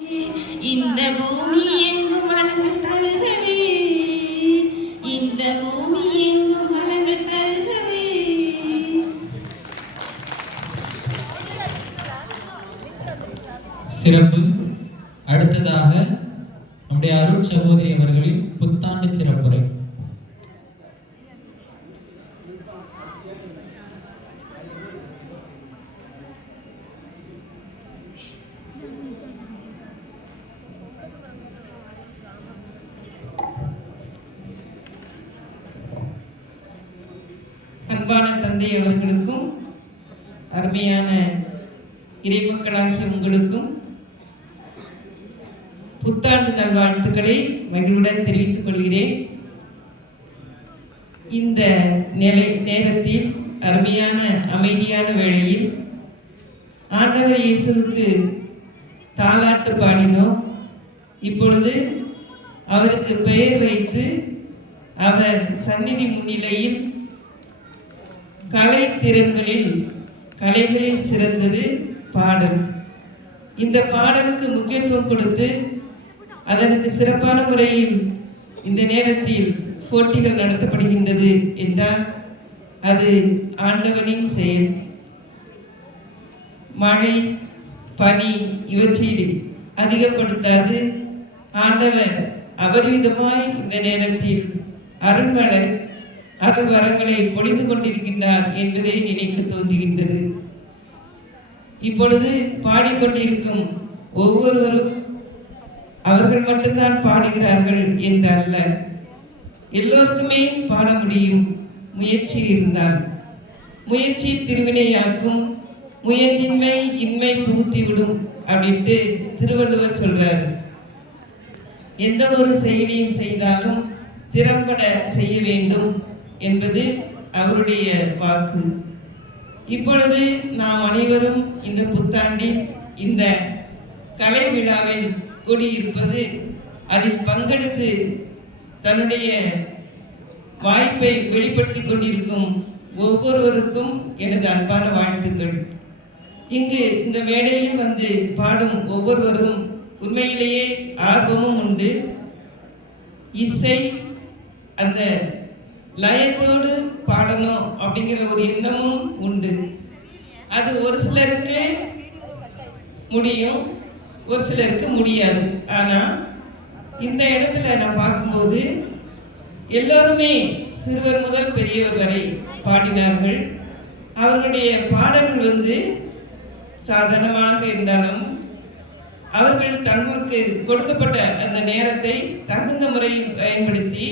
இந்த பூமி எங்கும் மலர்கள் தருகவே, இந்த பூமி எங்கும் மலர்கள் தருகவே. சிறப்பு. அடுத்ததாக நம்முடைய அருள் சகோதரி அவர்களின் புத்தாண்டு சிறப்புரை. அன்பான தந்தை அவர்களுக்கும் அருமையான இறைமக்களாகிய உங்களுக்கும் புத்தாண்டு நல்வாழ்த்துக்களை மகிழ்வுடன் தெரிவித்துக் கொள்கிறேன். இந்த நேரத்தில் அருமையான அமைதியான வேளையில் ஆண்டவர் இயேசுவுக்கு தாலாட்டு பாடினோம். இப்பொழுது அவருக்கு பெயர் வைத்து அவர் சந்நிதி முன்னிலையில் கலை திறன்களில் கலைகளில் சிறந்தது பாடல். இந்த பாடலுக்கு முக்கியத்துவம் கொடுத்து அதற்கு சிறப்பான முறையில் இந்த நேரத்தில் போட்டிகள் நடத்தப்படுகின்றது என்றால் அது ஆண்டவனின் செயல். மழை பனி இவற்றில் அதிகப்படுத்தாது ஆண்டவர் அபரிமிதமாய் இந்த நேரத்தில் அருள் வரங்களை பொழிந்து கொண்டிருக்கின்றார் என்பதை நினைக்க தோன்றுகின்றது. இப்பொழுது பாடிக்கொண்டிருக்கும் ஒவ்வொருவரும் அவர்கள் மட்டும்தான் பாடுகிறார்கள் என்று அல்ல, எல்லோருக்குமே பாட முடியும் முயற்சி இருந்தால். முயற்சி திருவினையாக்கும், முயற்சின்மை இன்மை புகுத்திவிடும் அப்படின்ட்டு திருவள்ளுவர் சொல்றார். எந்த ஒரு செயலையும் செய்தாலும் திறம்பட செய்ய வேண்டும் என்பது அவருடைய வாக்கு. இப்பொழுது நாம் அனைவரும் இந்த புத்தாண்டில் இந்த கலை விழாவில் கூடியிருப்பது, அதில் பங்கெடுத்து தன்னுடைய வாய்ப்பை வெளிப்படுத்திக் கொண்டிருக்கும் ஒவ்வொருவருக்கும் எனது அன்பான வாழ்த்துக்கள். இங்கு இந்த மேடையில் வந்து பாடும் ஒவ்வொருவரும் உண்மையிலேயே ஆர்வமும் உண்டு. இசை அந்த லயத்தோடு பாடணும் அப்படிங்கிற ஒரு எண்ணமும் உண்டு. அது ஒரு சிலருக்கு முடியும், ஒரு சிலருக்கு முடியாது. ஆனால் இந்த இடத்துல நான் பார்க்கும்போது எல்லோருமே சிறுவர் முதல் பெரியவர் வரை பாடினார்கள். அவர்களுடைய பாடல்கள் வந்து சாதாரணமாக இருந்தாலும் அவர்கள் தங்களுக்கு கொடுக்கப்பட்ட அந்த நேரத்தை தகுந்த முறையில் பயன்படுத்தி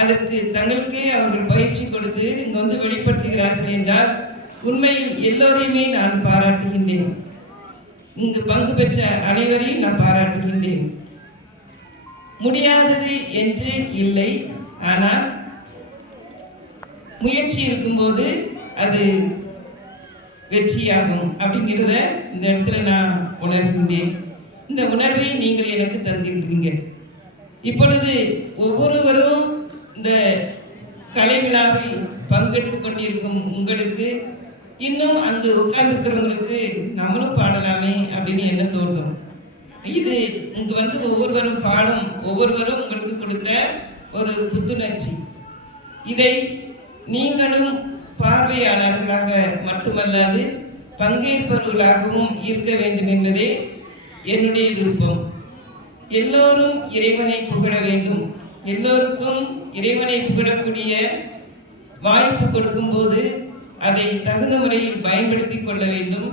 அதற்கு தங்களுக்கே அவர்கள் பயிற்சி கொடுத்து இங்கு வந்து வெளிப்படுத்துகிறார்கள் என்றால் உண்மையில் எல்லோரையுமே நான் பாராட்டுகின்றேன். இங்கு பங்கு பெற்ற அனைவரையும் நான் பாராட்டுகின்றேன். முடியாதது என்று இல்லை, ஆனால் முயற்சி இருக்கும்போது அது வெற்றியாகும் அப்படிங்கிறத இந்த இடத்துல நான் உணர்கின்றேன். இந்த உணர்வை நீங்கள் எனக்கு தந்திருக்கீங்க. இப்பொழுது ஒவ்வொருவரும் இந்த கலை விழாவில் பங்கெடுத்துக் கொண்டிருக்கும் உங்களுக்கு இன்னும் அங்கு உட்கார்ந்துருக்கிறவங்களுக்கு நம்மளும் பாடலாமே அப்படின்னு என்ன தோன்றும். இது இங்கு வந்து ஒவ்வொருவரும் பாடும் ஒவ்வொருவரும் உங்களுக்கு கொடுத்த ஒரு புத்துணர்ச்சி. இதை நீங்களும் பார்வையாளர்களாக மட்டுமல்லாது பங்கேற்பவர்களாகவும் இருக்க வேண்டும் என்பதே என்னுடைய விருப்பம். எல்லோரும் இறைவனை புகழ வேண்டும். எல்லோருக்கும் இறைவனை புகழக்கூடிய வாய்ப்பு கொடுக்கும்போது அதை தகுந்த முறையில் பயன்படுத்தி கொள்ள வேண்டும்.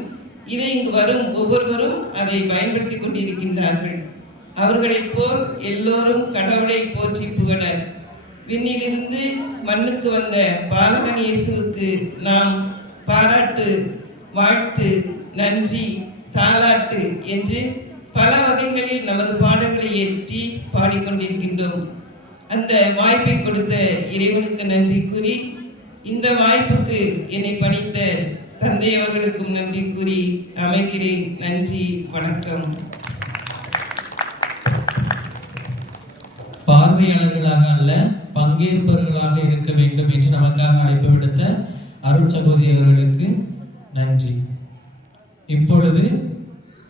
இதை இங்கு வரும் ஒவ்வொருவரும் அதை பயன்படுத்தி கொண்டிருக்கின்றார்கள். அவர்களைப் போல் எல்லோரும் கடவுளை போற்றி புகழ விண்ணிலிருந்து மண்ணுக்கு வந்த பாலகன் இயேசுவுக்கு நாம் பாராட்டு, வாழ்த்து, நன்றி, தாலாட்டு என்று பல வகைகளில் நமது பாடல்களை ஏற்றி பாடிக்கொண்டிருக்கின்றோம். அந்த வாய்ப்பை கொடுத்த இறைவனுக்கு நன்றி கூறி, இந்த வாய்ப்புக்கு என்னை பணித்த தந்தை அவர்களுக்கும் நன்றி கூறி அமைகிறேன். நன்றி, வணக்கம். பார்வையாளர்களாக அல்ல, பங்கேற்பவர்களாக இருக்க வேண்டும் என்று நமக்காக அழைப்பு விடுத்த அருள் சகோதரி அவர்களுக்கு நன்றி. இப்பொழுது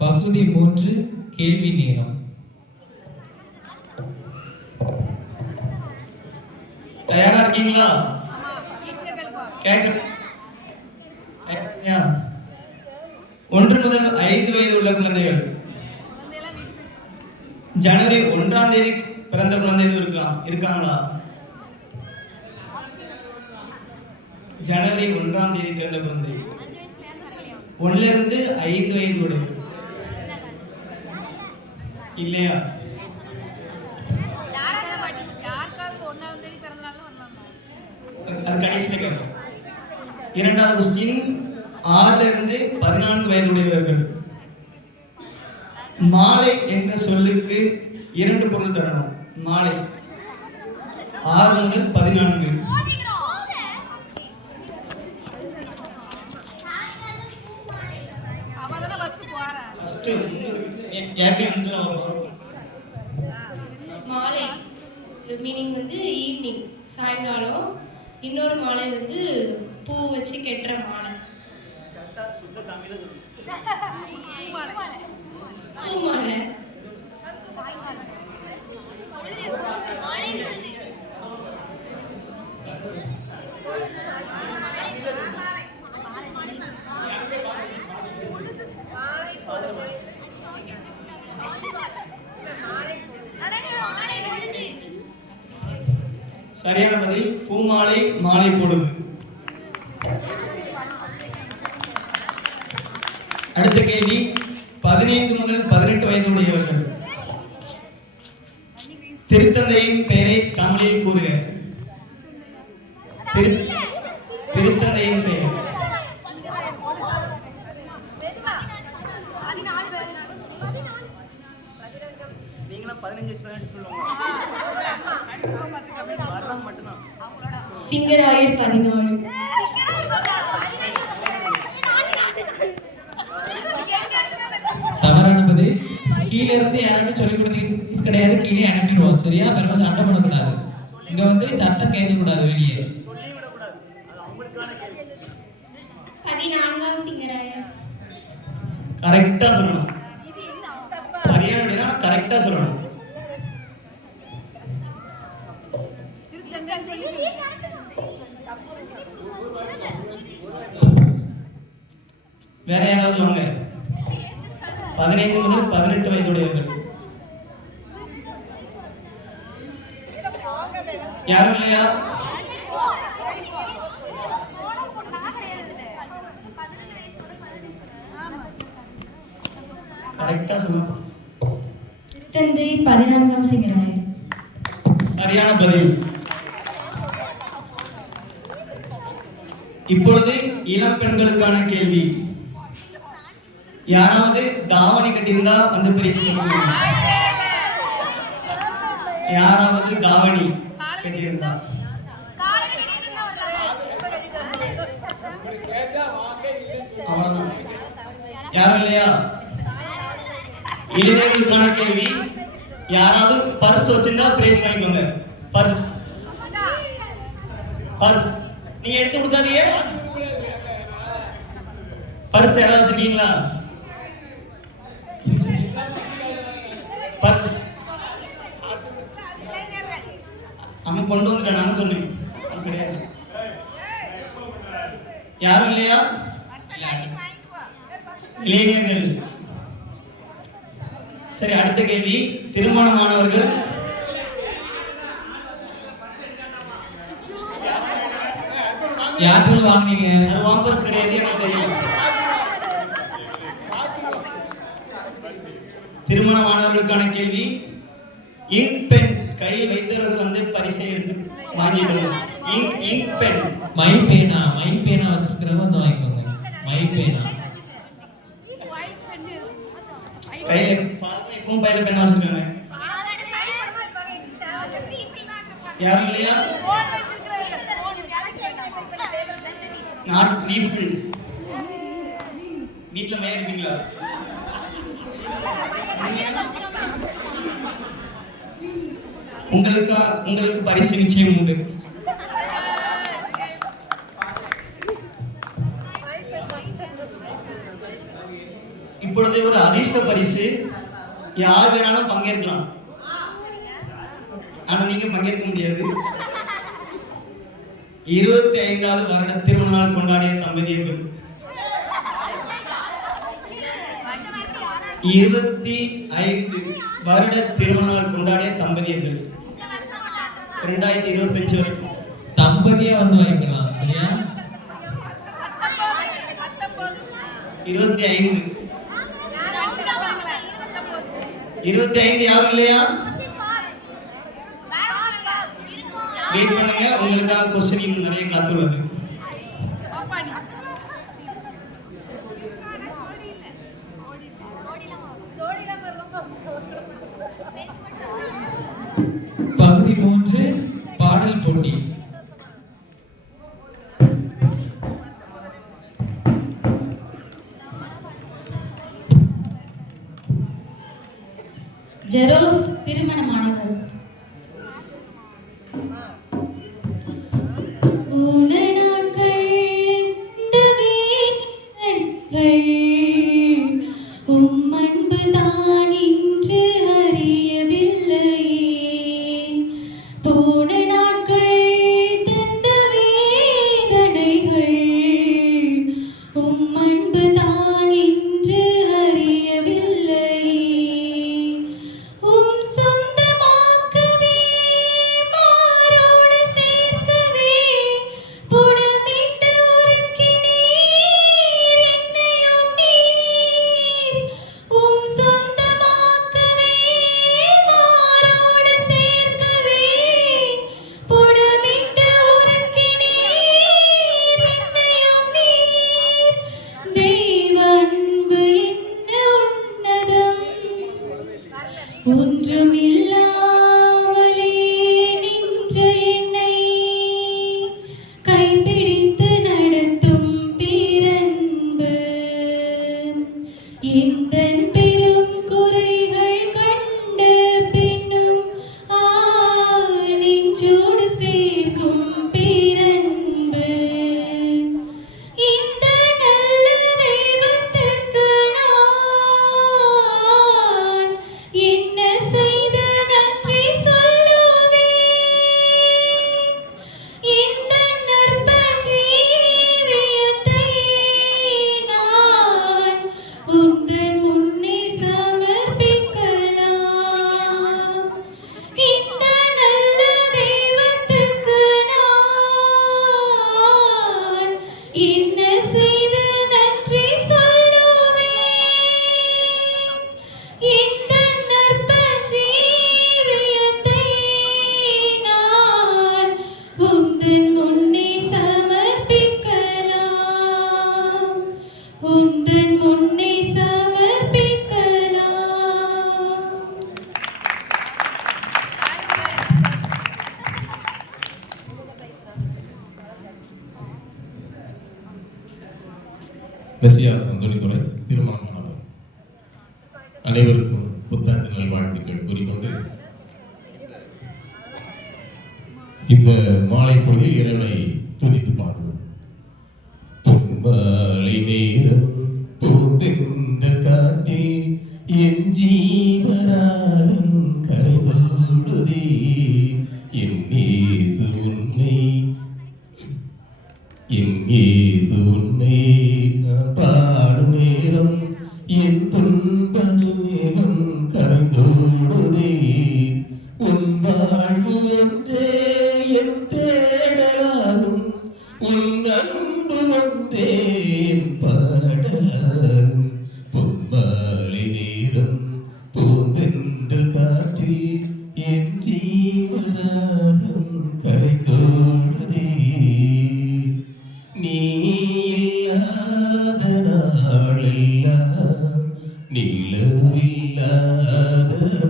பகுதி 3 கேள்வி நேரம். தயாரா இருக்கீங்களா? கேட்க 1 முதல் 5 வயது உள்ள குழந்தைகள், ஜனவரி 1ஆம் தேதி பிறந்த குழந்தைகள் இருக்காங்களா? ஜனவரி 1ஆம் தேதி பிறந்த குழந்தை 1 இருந்து 5 வயது உடையது இல்லையா? இரண்டாவது கொஸ்டின், 6 இருந்து 14 வயதுடையவர்கள். மாலை என்ற சொல்லுக்கு 2 பொருள் தரணும். மாலை 6 முதல் 14. மாலை மீனிங் வந்து ஈவினிங், சாயங்காலம். இன்னொரு மாலை வந்து பூ வச்சு கெட்டுற மாலை. பூ மாலை. சரியான பதில் பூமாலை, மாலை பொழுது. அடுத்த கேள்வி, 15 முதல் 18 வயதுடையவர்கள். திருத்தந்தையின் பெயரை தமிழில் கூறுக. திருத்தந்தையின் பெயர். சிங்கராயர் 14. தவறானது. கீழே இருந்து யாரும் சொல்லிக் கொடுத்து கிடையாது, கீழே அனுப்பிடுவோம். சரியா? பெருமை சண்டை பண்ணக்கூடாது. இங்க வந்து சட்டம் கேட்கக்கூடாது வெளியே. 14ஆம் சிங்கராயர். கரெக்டா சொல்லணும். சரியா? கரெக்டா சொல்லணும். வேற யாராவது வாங்க. 15 முதல் 18 வயதுடையவர்கள் யாரும் இல்லையா? கரெக்டா சொல்லுங்க. திருத்தந்தை 14ஆம் சிங்கராயர். சரியான பதில். இப்பொழுது இளம் பெண்களுக்கான கேள்வி. யாராவது தாவணி கட்டியிருந்தா வந்து பிரிச்சு சொல்லுங்க. யாராவது தாவணி கட்டியிருந்தா? யாரும் இல்லையா? இளைஞர்களுக்கான கேள்வி. யாராவது பர்ஸ் வச்சிருந்தா பிரைஸ் வாங்கிக்கோங்க. பர்ஸ் பர்ஸ் நீங்க எடுத்து கொடுக்காதீங்க. பர்ஸ் யாராவது வச்சிருக்கீங்களா? பர்ஸ் அவன் கொண்டு வந்துட்டான். நான் சொன்னேன் கிடையாது. யாரும் இல்லையா? இளைஞர்கள். சரி, அடுத்த கேள்வி. திருமணமானவர்கள் யாருக்கு வாங்குனீங்க? அது வாபஸ் கிடையாது, எனக்கு தெரியும். திருமணமானவர்களுக்கான கேள்வி. இங்க் பென் கையில் வைத்தவர்கள் வந்து பரிசை எடுத்து வாங்கிக்கணும். Ink pen. மை பேனா வச்சிருக்கிறவங்க வந்து வாங்கிக்கோங்க. மை பேனா. கையில பாஸ்போர்ட் பையில பென் வச்சிருக்காங்க. யாரும் இல்லையா? Not refill. வீட்ல மேல இருக்கீங்களா? உங்களுக்கு பரிசு நிச்சயம் உண்டு. இப்பொழுது ஒரு அதிர்ஷ்ட பரிசு. யார் வேணாலும் பங்கேற்கலாம், ஆனா நீங்க பங்கேற்க முடியாது. 25வது வருட திருமண நாள் கொண்டாடிய தம்பதியர்கள், 25 வருட திருமண நாள் கொண்டாடிய தம்பதியர்கள் 2025 வரைக்கும் தம்பதியா வந்து வாங்கிக்கலாம் சரியா? 25 யாரும் இல்லையா? வெயிட் பண்ணுங்க, உங்களுக்காக கொஸ்டின் நிறைய காத்து வருது. பகுதி 3 பாடல் போட்டி. ஜெரோஸ் திருமணமானவர். மெசியா அந்தோணித்துறை திருமணமானவர். அனைவருக்கும் புத்தாண்டு நல்வாழ்த்துக்கள் கூறிக்கொண்டு இந்த மாலை பொழுதில் இறைவனை துதித்து பாடுவோம். பொன்மாலை நேரம் பூந்தென்ற காற்றில் என் ஜீவராகம் கரைதோடுதே, என் இயேசு உன்னை பாடும் நேரம் என் துன்பம் கரைதோடுதே, உன் வாழ்வு ஒன்றே என் தேடலாகும், உன் அன்பு ஒன்றே என் பாடலாகும். பொன்மாலை நேரம் பூந்தென்றல் காற்றில் என் ஜீவராகம் கரைதோடுதே, நீ இல்லாத நாளெல்லாம் நிலவில்லாத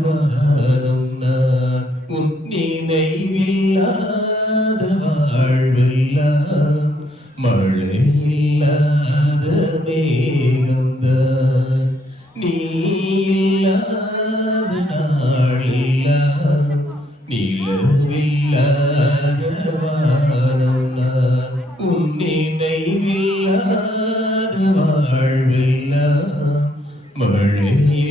வானம் நான், உன் நினைவில்லாத வாழ்வெல்லாம் மழையில்லாத மேகம்தான், நீ இல்லாத நாளெல்லாம் நிலவில்லாத வானம் நான், உன் நினைவில்லாத வாழ்வெல்லாம் மழையில்லாத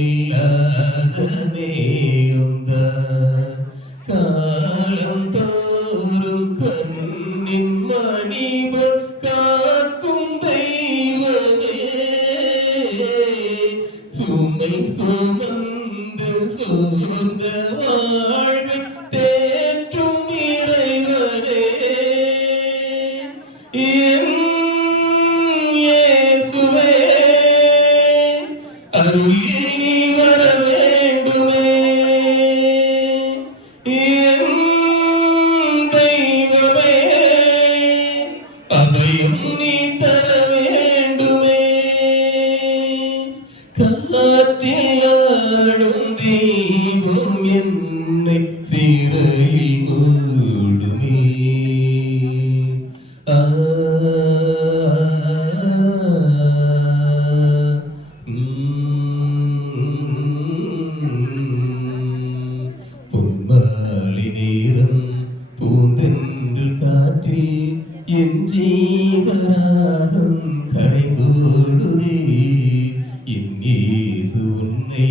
தெய்வம் என்னை சிறையில் மூடுமே. பொன்மாலை நேரம் பூந்தென்று காற்றில் என் ஜீவராகம் கரைந்தோடுதே. என் இயேசு உன்னை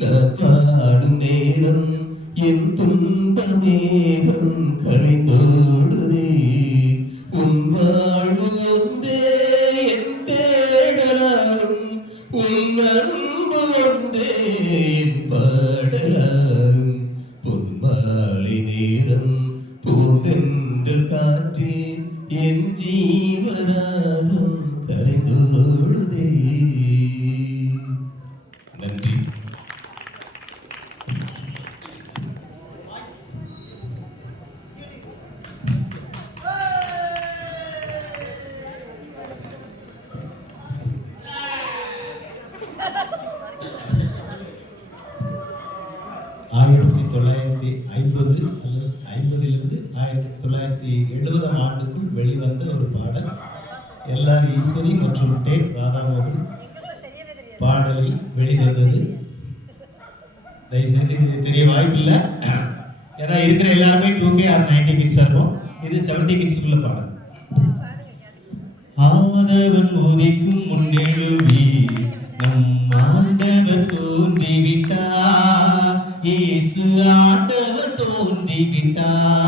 நான் பாடும் நேரம் என் துன்பமேகம் கரைந்தோடுதே. உன் வாழ்வு ஒன்றே என் தேடலாம், உன் அன்பு ஒன்றே என் பாடலாம். பொன்மாலை நேரம் பூந்தென்று காற்றில் என் ஜீவராகம் கரைந்தோடுதே. நன்றி. ஆயிரத்தி 1950 அல்லது 50லிருந்து 1970 ஆண்டுக்குள் வெளிவந்த ஒரு பாடல். எல்ஆர் ஈஸ்வரி மற்றும் டே ராதாமோகன் பாடலில் வெளிவந்தது. தயவுசெய்து இது தெரிய வாய்ப்பில்லை, ஏன்னா இருக்கிற எல்லாருமே 2K ஆர் 90 கிட்ஸ் இருக்கும். இது 70 கிட்ஸ்க்குள்ள பாடல். ஆதவன் உதிக்கும் முன்னெழுவி நம் ஆண்டவர் தோன்றிவிட்டார், இயேசு ஆண்டவர் தோன்றிவிட்டார்.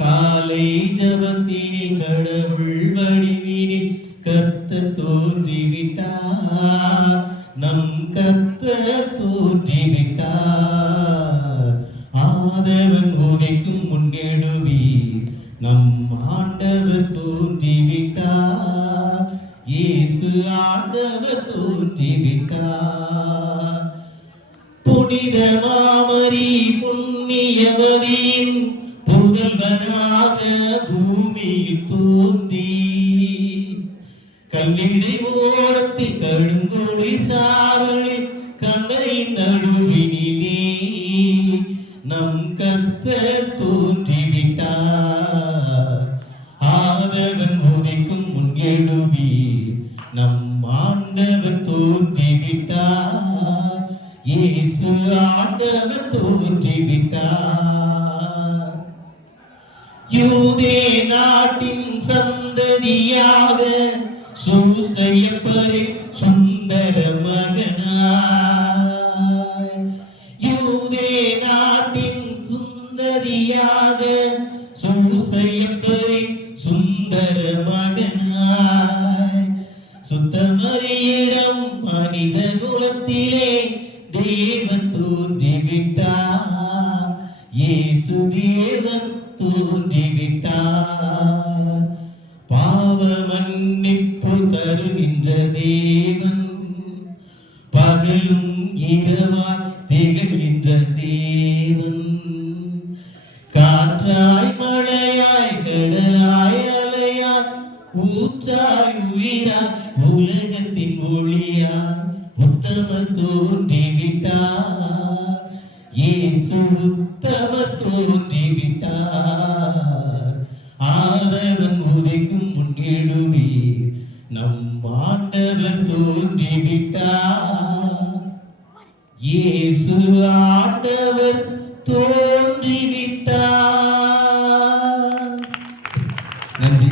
காலை ஜபத்தின் கடவுள் வடிவினில் கர்த்தர் தோன்றிவிட்டார், நம் கர்த்தர் தோன்றிவிட்டார். ஆதவன் உதிக்கும் முன்னெழுவி நம் ஆண்டவர் தோன்றிவிட்டார், இயேசு ஆண்டவர் தோன்றிவிட்டார். புனித மாமரி புண்ணியவரின் புதல்வராக பூமியில் தோன்றி, கல்லிடை ஓரத்தில் கடுங்கொடி சாரலில் கந்தையின் நடுவினிலே நம் கர்த்தர் தோன்றிவிட்டார். ஆதவன் உதிக்கும் முன் எழுவி நம் ஆண்டவர் தோன்றிவிட்டார், இயேசு ஆண்டவர் தோன்றிவிட்டார். யூதே நாட்டின் சந்ததியாக சூசையப்பரின் சுந்தர மகனாய், யூதே நாட்டின் சுந்தரியாக சூசையப்பரின் சுந்தர மகனாய், சுத்தமரியிடம் மனித குலத்திலே தேவன் தோன்றிவிட்டார், இயேசு தேவன் தோன்றிவிட்டார். பாவ மன்னிப்பு தருகின்ற தேவன், பகலும் இரவாய் திகழ்கின்ற தேவன், காற்றாய் மழையாய் கடலாய் அலையாய் ஊற்றாய் உயிராய் உலகத்தின் ஒளியாய் உத்தமர் தோன்றிவிட்டார், இயேசு உத்தமர் தோன்றிவிட்டார். ஆதவன் உதிக்கும் முன்னெழுவி நம் ஆண்டவர் தோன்றிவிட்டார், இயேசு ஆண்டவர் தோன்றிவிட்டார். நன்றி.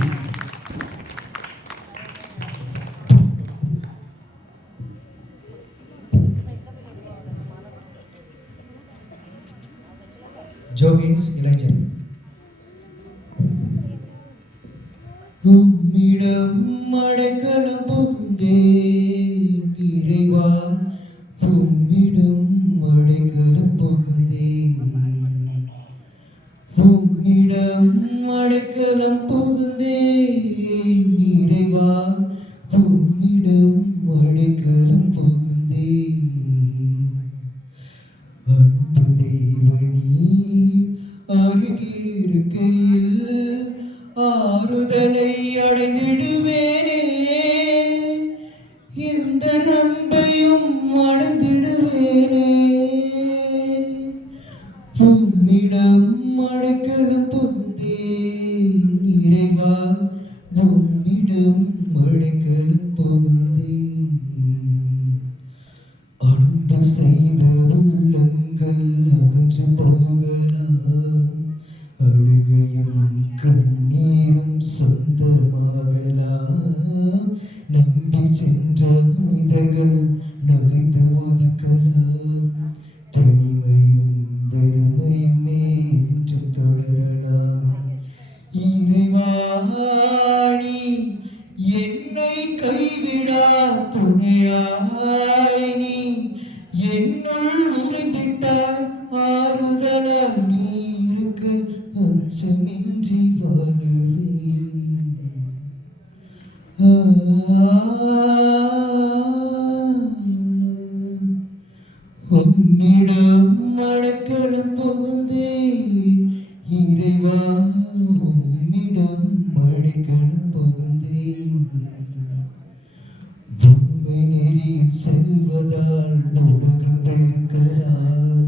ஜோகின்ஸ் இளைஞர். உம்மிடம் அடைக்கலம் புகுந்தேன் இறைவா, உம்மிடம் அடைக்கலம் புகுந்தேன், உம்மிடம் அடைக்கலம் புகுந்தேன் இறைவா, உம்மிடம் அடைக்கலம் புகுந்தேன். அன்பு தேவனே அருகிருக்கையில் ஆறுதலை அடைந்திடுவேனே, இந்த நன்மையும் அடைந்திடுவேனே. உரைத்திட்டாய் ஆறுதலாய் நீ இருக்க அச்சமின்றி வாழுவேன். உன்னிடம் மழைக்கடன் புகுந்தேன் இறைவா, உன்னிடம் மழைக்கடன் புகுந்தேன். பொம்மை நெறியில் செல்வதால் உலகம் வெறுக்கலாம்,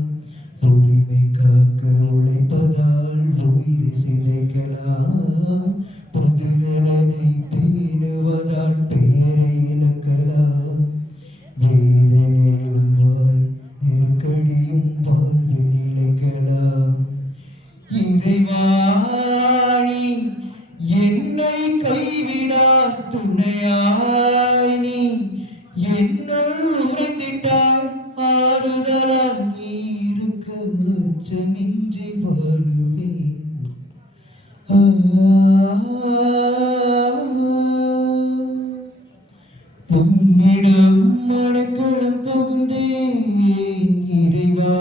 உரிமை காக்க உழைப்பதால் உயிரை சிதைக்கலாம், பொது நலனை பேணுவதால் பெயரை இழக்கலாம், வேதனையும் நெருக்கடியும் வாழ்வில் நிலைக்கலாம். இறைவாணி என்னை கைவிடா துணையாய் நீ என்னுள் உறைந்திட்டாய் ஆறுதலால் நீ இருக்க அச்சமின்றி வாழுவேன். உன்னிடம் மழைக்கடன் புகுந்தேன் இறைவா,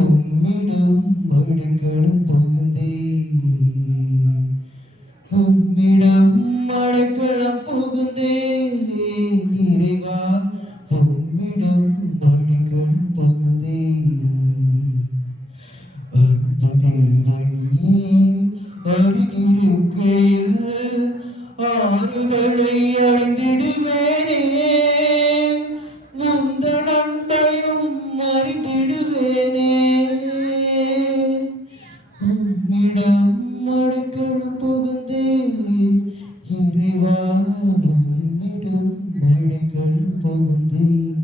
உன்னிடம் மழைக்கடன் புகுந்தேன். உன்னிடம் மழைக்கடன் புகுந்தேன் இறைவா, உன்னிடம் மழைக்கடன் புகுந்தேன். அன்பு தேவனே அருகிருக்கையில் ஆறுதலை அடைந்திடுவேனே, உந்தன் அன்பையும் அறிந்திடுவேனே. உன்னிடம் மழைக்கடன் புகுந்தேன் இறைவா, உன்னிடம் மழைக்கடன் புகுந்தேன்.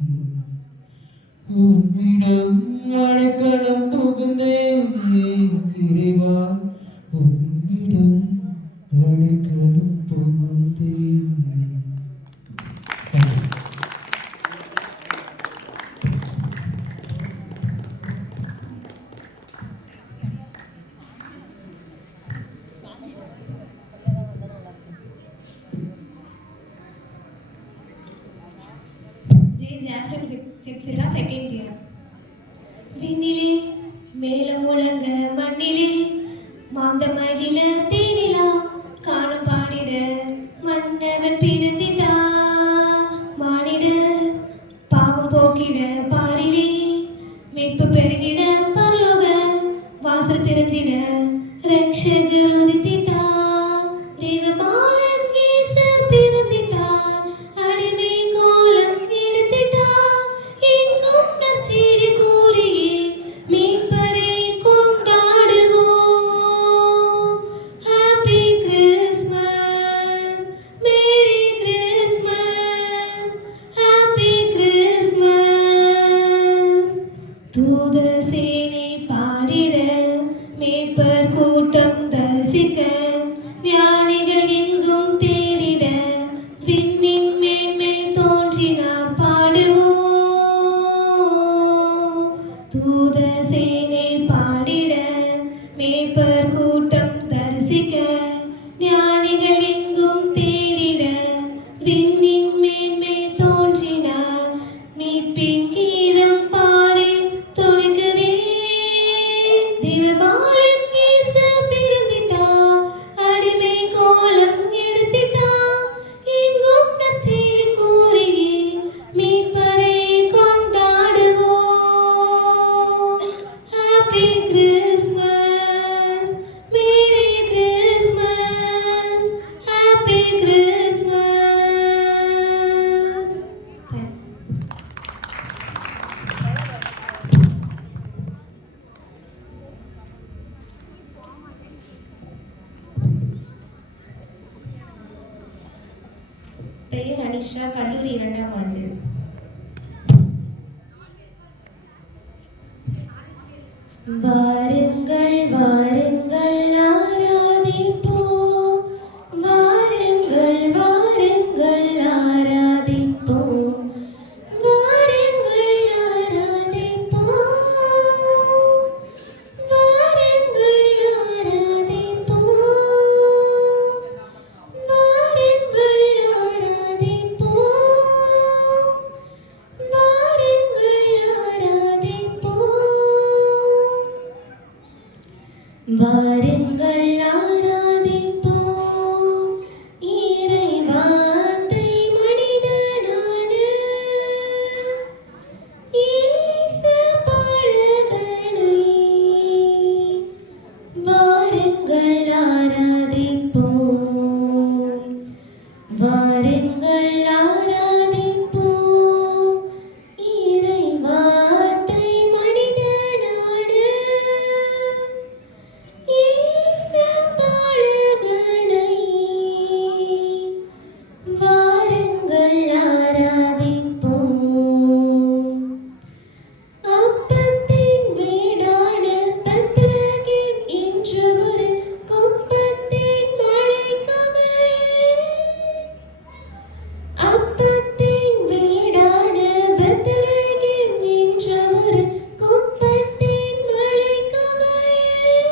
உன்னிடம் மழைக்கடன் புகுந்தேன் இறைவா, உன்னிடம் மழைக்கடன் புகுந்தேன். Second year. விண்ணிலே மேல முழங்க மண்ணிலே மாந்த மகிழ தேனிலா காணும் பாடிட மன்னவன் பிறந்திட்டா, மானிட பாவம் போக்கிட பாரிலே மீட்பு பெருகிட பரலோக வாசல் திறந்திட ரட்சக உதித்திட்டா, தேவமாறன் இயேசு பிறந்திட்டார், அடிமை கோலம் எடுத்திட்டார், எங்கும் நற்செய்தி கூறியே மீட்பரை கொண்டாடுவோம். Happy Christmas, merry Christmas, happy Christmas. தூதர் சேனை பாடிட மீட்பர் கூட்டம் தரிசிக்க, ஞானிகள் எங்கும் தேடிட விண்ணின் மேன்மை தோன்றினார் பாடுவோம். தூதர் சேனை பாடிட மீட்பர் கூட்டம் தரிசிக்க, ஞானிகள் எங்கும் தேடிட விண்ணின் மேன்மை தோன்றினார். மீட்பின் கீதம் பாடி தொழுகுதே, தேவமாறன் இயேசு பிறந்திட்டார், அடிமை கோலம் எடுத்திட்டார், எங்கும் நற்செய்தி கூறியே மீட்பரை கொண்டாடுவோம். Happy Christmas, merry Christmas, happy Christmas. பெயர் அனிஷா, கல்லூரி 2ஆம் ஆண்டு. வாருங்கள் வாருங்கள் ஆராதிப்போம், வாருங்கள் வாருங்கள் ஆராதிப்போம், வாருங்கள் ஆராதிப்போம், வாருங்கள் ஆராதிப்போம், வாருங்கள் ஆராதிப்போம், வாருங்கள் ஆராதிப்போம். வாருங்கள் ஆராதிப்போம் இறை வார்த்தை மனிதனான இயேசு பாலகனை. வாருங்கள் ஆராதிப்போம், வாருங்கள் ஆராதிப்போம் இறை வார்த்தை மனிதனான இயேசு பாலகனை. வாருங்கள் ஆராதிப்போம். அப்பத்தின் வீடான பெத்லகேம் இன்று ஒரு குப்பத்தின் மலைக்கமையில். அப்பத்தின் வீடான பெத்லகேம் இன்று ஒரு குப்பத்தின் மலைக்கமையில்.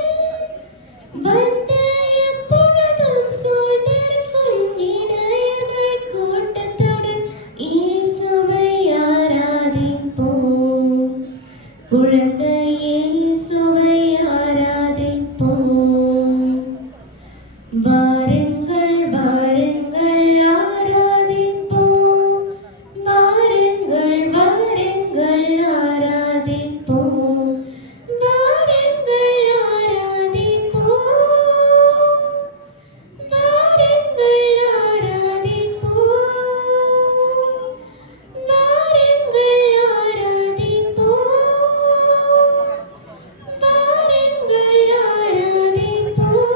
வந்து எப்பொழுதும் சூழ்ந்திருக்கும் இடையர்கள் கூட்டத்துடன் இயேசுவை ஆராதிப்போம். குழந்தை இயேசுவை ஆராதிப்போம். வாருங்கள் வாருங்கள் ஆராதிப்போம், வாருங்கள் வாருங்கள் ஆராதிப்போம், வாருங்கள் ஆராதிப்போம், வாருங்கள் ஆராதிப்போம், வாருங்கள் ஆராதிப்போம், வாருங்கள் ஆராதிப்போம்,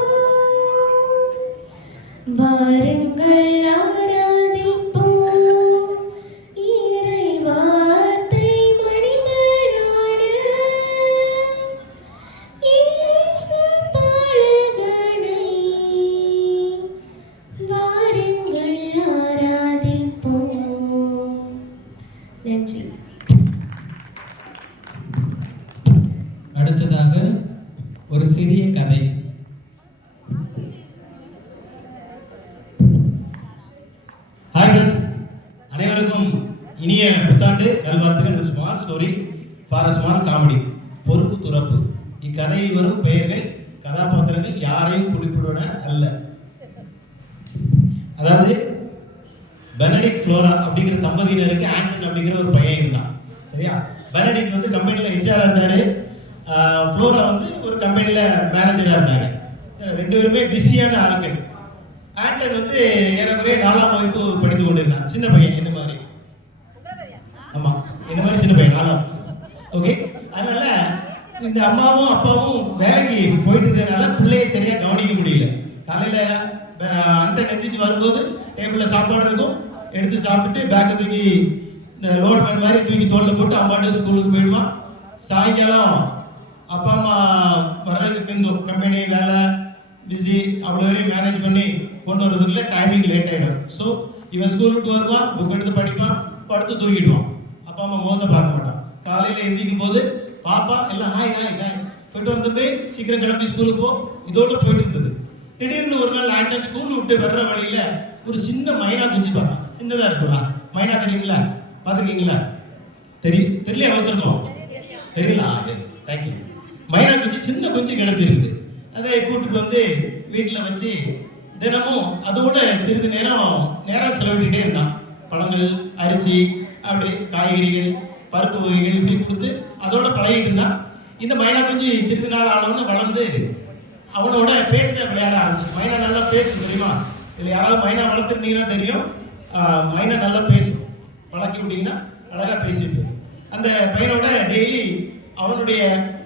வாருங்கள் ஆராதிப்போம் இறை வார்த்தை மனிதனான இயேசு பாலகனை. வாருங்கள் ஆராதிப்போம். நன்றி. அடுத்ததாக ஒரு சிறிய கதை. ஹாய் ஃப்ரெண்ட்ஸ், அனைவருக்கும் இனிய புத்தாண்டு நல்வாழ்த்துக்கள். Small story for small comedy. பொறுப்பு துறப்பு. இக்கதையில் வரும் பெயர்கள் கதாபாத்திரங்கள் யாரையும் குறிப்பிடுவன அல்ல. அதாவது பெனடிக்ட் ஃப்ளோரா அப்படிங்கிற தம்பதியினருக்கு ஆண்டன் அப்படிங்கிற ஒரு பையன் இருந்தான். சரியா? பெனடிக்ட் வந்து கம்பெனியில் ஹெச்ஆரா இருந்தாரு, ஃப்ளோரா வந்து ஒரு கம்பெனியில் மேனேஜராக இருந்தாரு. ரெண்டு பேருமே பிஸியான ஆட்கள். ஆண்டன் வந்து ஏறக்குறைய 4ஆம் வகுப்பு படித்து கொண்டிருந்தான். சின்ன பையன், என்ன மாதிரி. ஆமா, என்ன மாதிரி சின்ன பையன், 4ஆம். ஓகே. அதனால இந்த அம்மாவும் அப்பாவும் வேலைக்கு போயிட்டு இருந்ததுனால பிள்ளையை சரியா கவனிக்க முடியல. காலையில அந்த நெஞ்சிச்சு வரும்போது டேபிள்ல சாப்பாடு இருக்கும், எடுத்து சாப்பிட்டு பேக்கை தூக்கி இந்த லோட் பண்ண மாதிரி தூக்கி தோல்ல போட்டு அம்மாட்டு ஸ்கூலுக்கு போயிடுவான். சாயங்காலம் அப்பா அம்மா வர்றதுக்கு பின்னும் கம்பெனி வேலை பிஸி அவ்வளோ வரையும் மேனேஜ் பண்ணி கொண்டு வரதுக்குள்ள டைமிங் லேட் ஆகிடும். ஸோ இவன் ஸ்கூலுக்கு வருவான், புக் எடுத்து படிப்பான், படுத்து தூங்கிடுவான். அப்பா அம்மா மோத பார்க்க மாட்டான். காலையில் எந்திரிக்கும் போது பாப்பா எல்லாம் ஹாய் ஹாய் ஹாய் போயிட்டு வந்து சீக்கிரம் கிளம்பி ஸ்கூலுக்கு போ, இதோட போயிட்டு இருந்தது. திடீர்னு ஒரு நாள் ஆக்சுவல் ஸ்கூல் விட்டு வர்ற வழியில ஒரு சின்ன மைனா குஞ்சு பார்த்தா. சின்னதா இருக்கும்டா மைனா, தெரியுங்களா? பார்த்துருக்கீங்களா? தெரியல வந்துருக்கோம். தெரியல. தேங்க்யூ. மைனா குஞ்சு சின்ன குஞ்சு கிடைச்சிருக்கு. அதை கூட்டுக்கு வந்து வீட்டில் வச்சு தினமும் அதோட சிறிது நேரம் செலவிட்டுட்டே இருந்தான். பழங்கள், அரிசி, அப்படி காய்கறிகள், பருப்பு வகைகள் இப்படி கொடுத்து அதோட பழகிட்டு இருந்தான். இந்த மைனா குஞ்சு சிறிது நாள் ஆனவொன்னு வளர்ந்து அவனோட பேச விளையாட ஆரம்பிச்சு. மைனா நல்லா பேசும், தெரியுமா? இதில் யாராவது மைனா வளர்த்துருந்தீங்கன்னா தெரியும். மைனா நல்லா பேசும், வளர்க்கி விட்டீங்கன்னா அழகாக பேசிட்டு. அந்த பையனோட டெய்லி அவனுடைய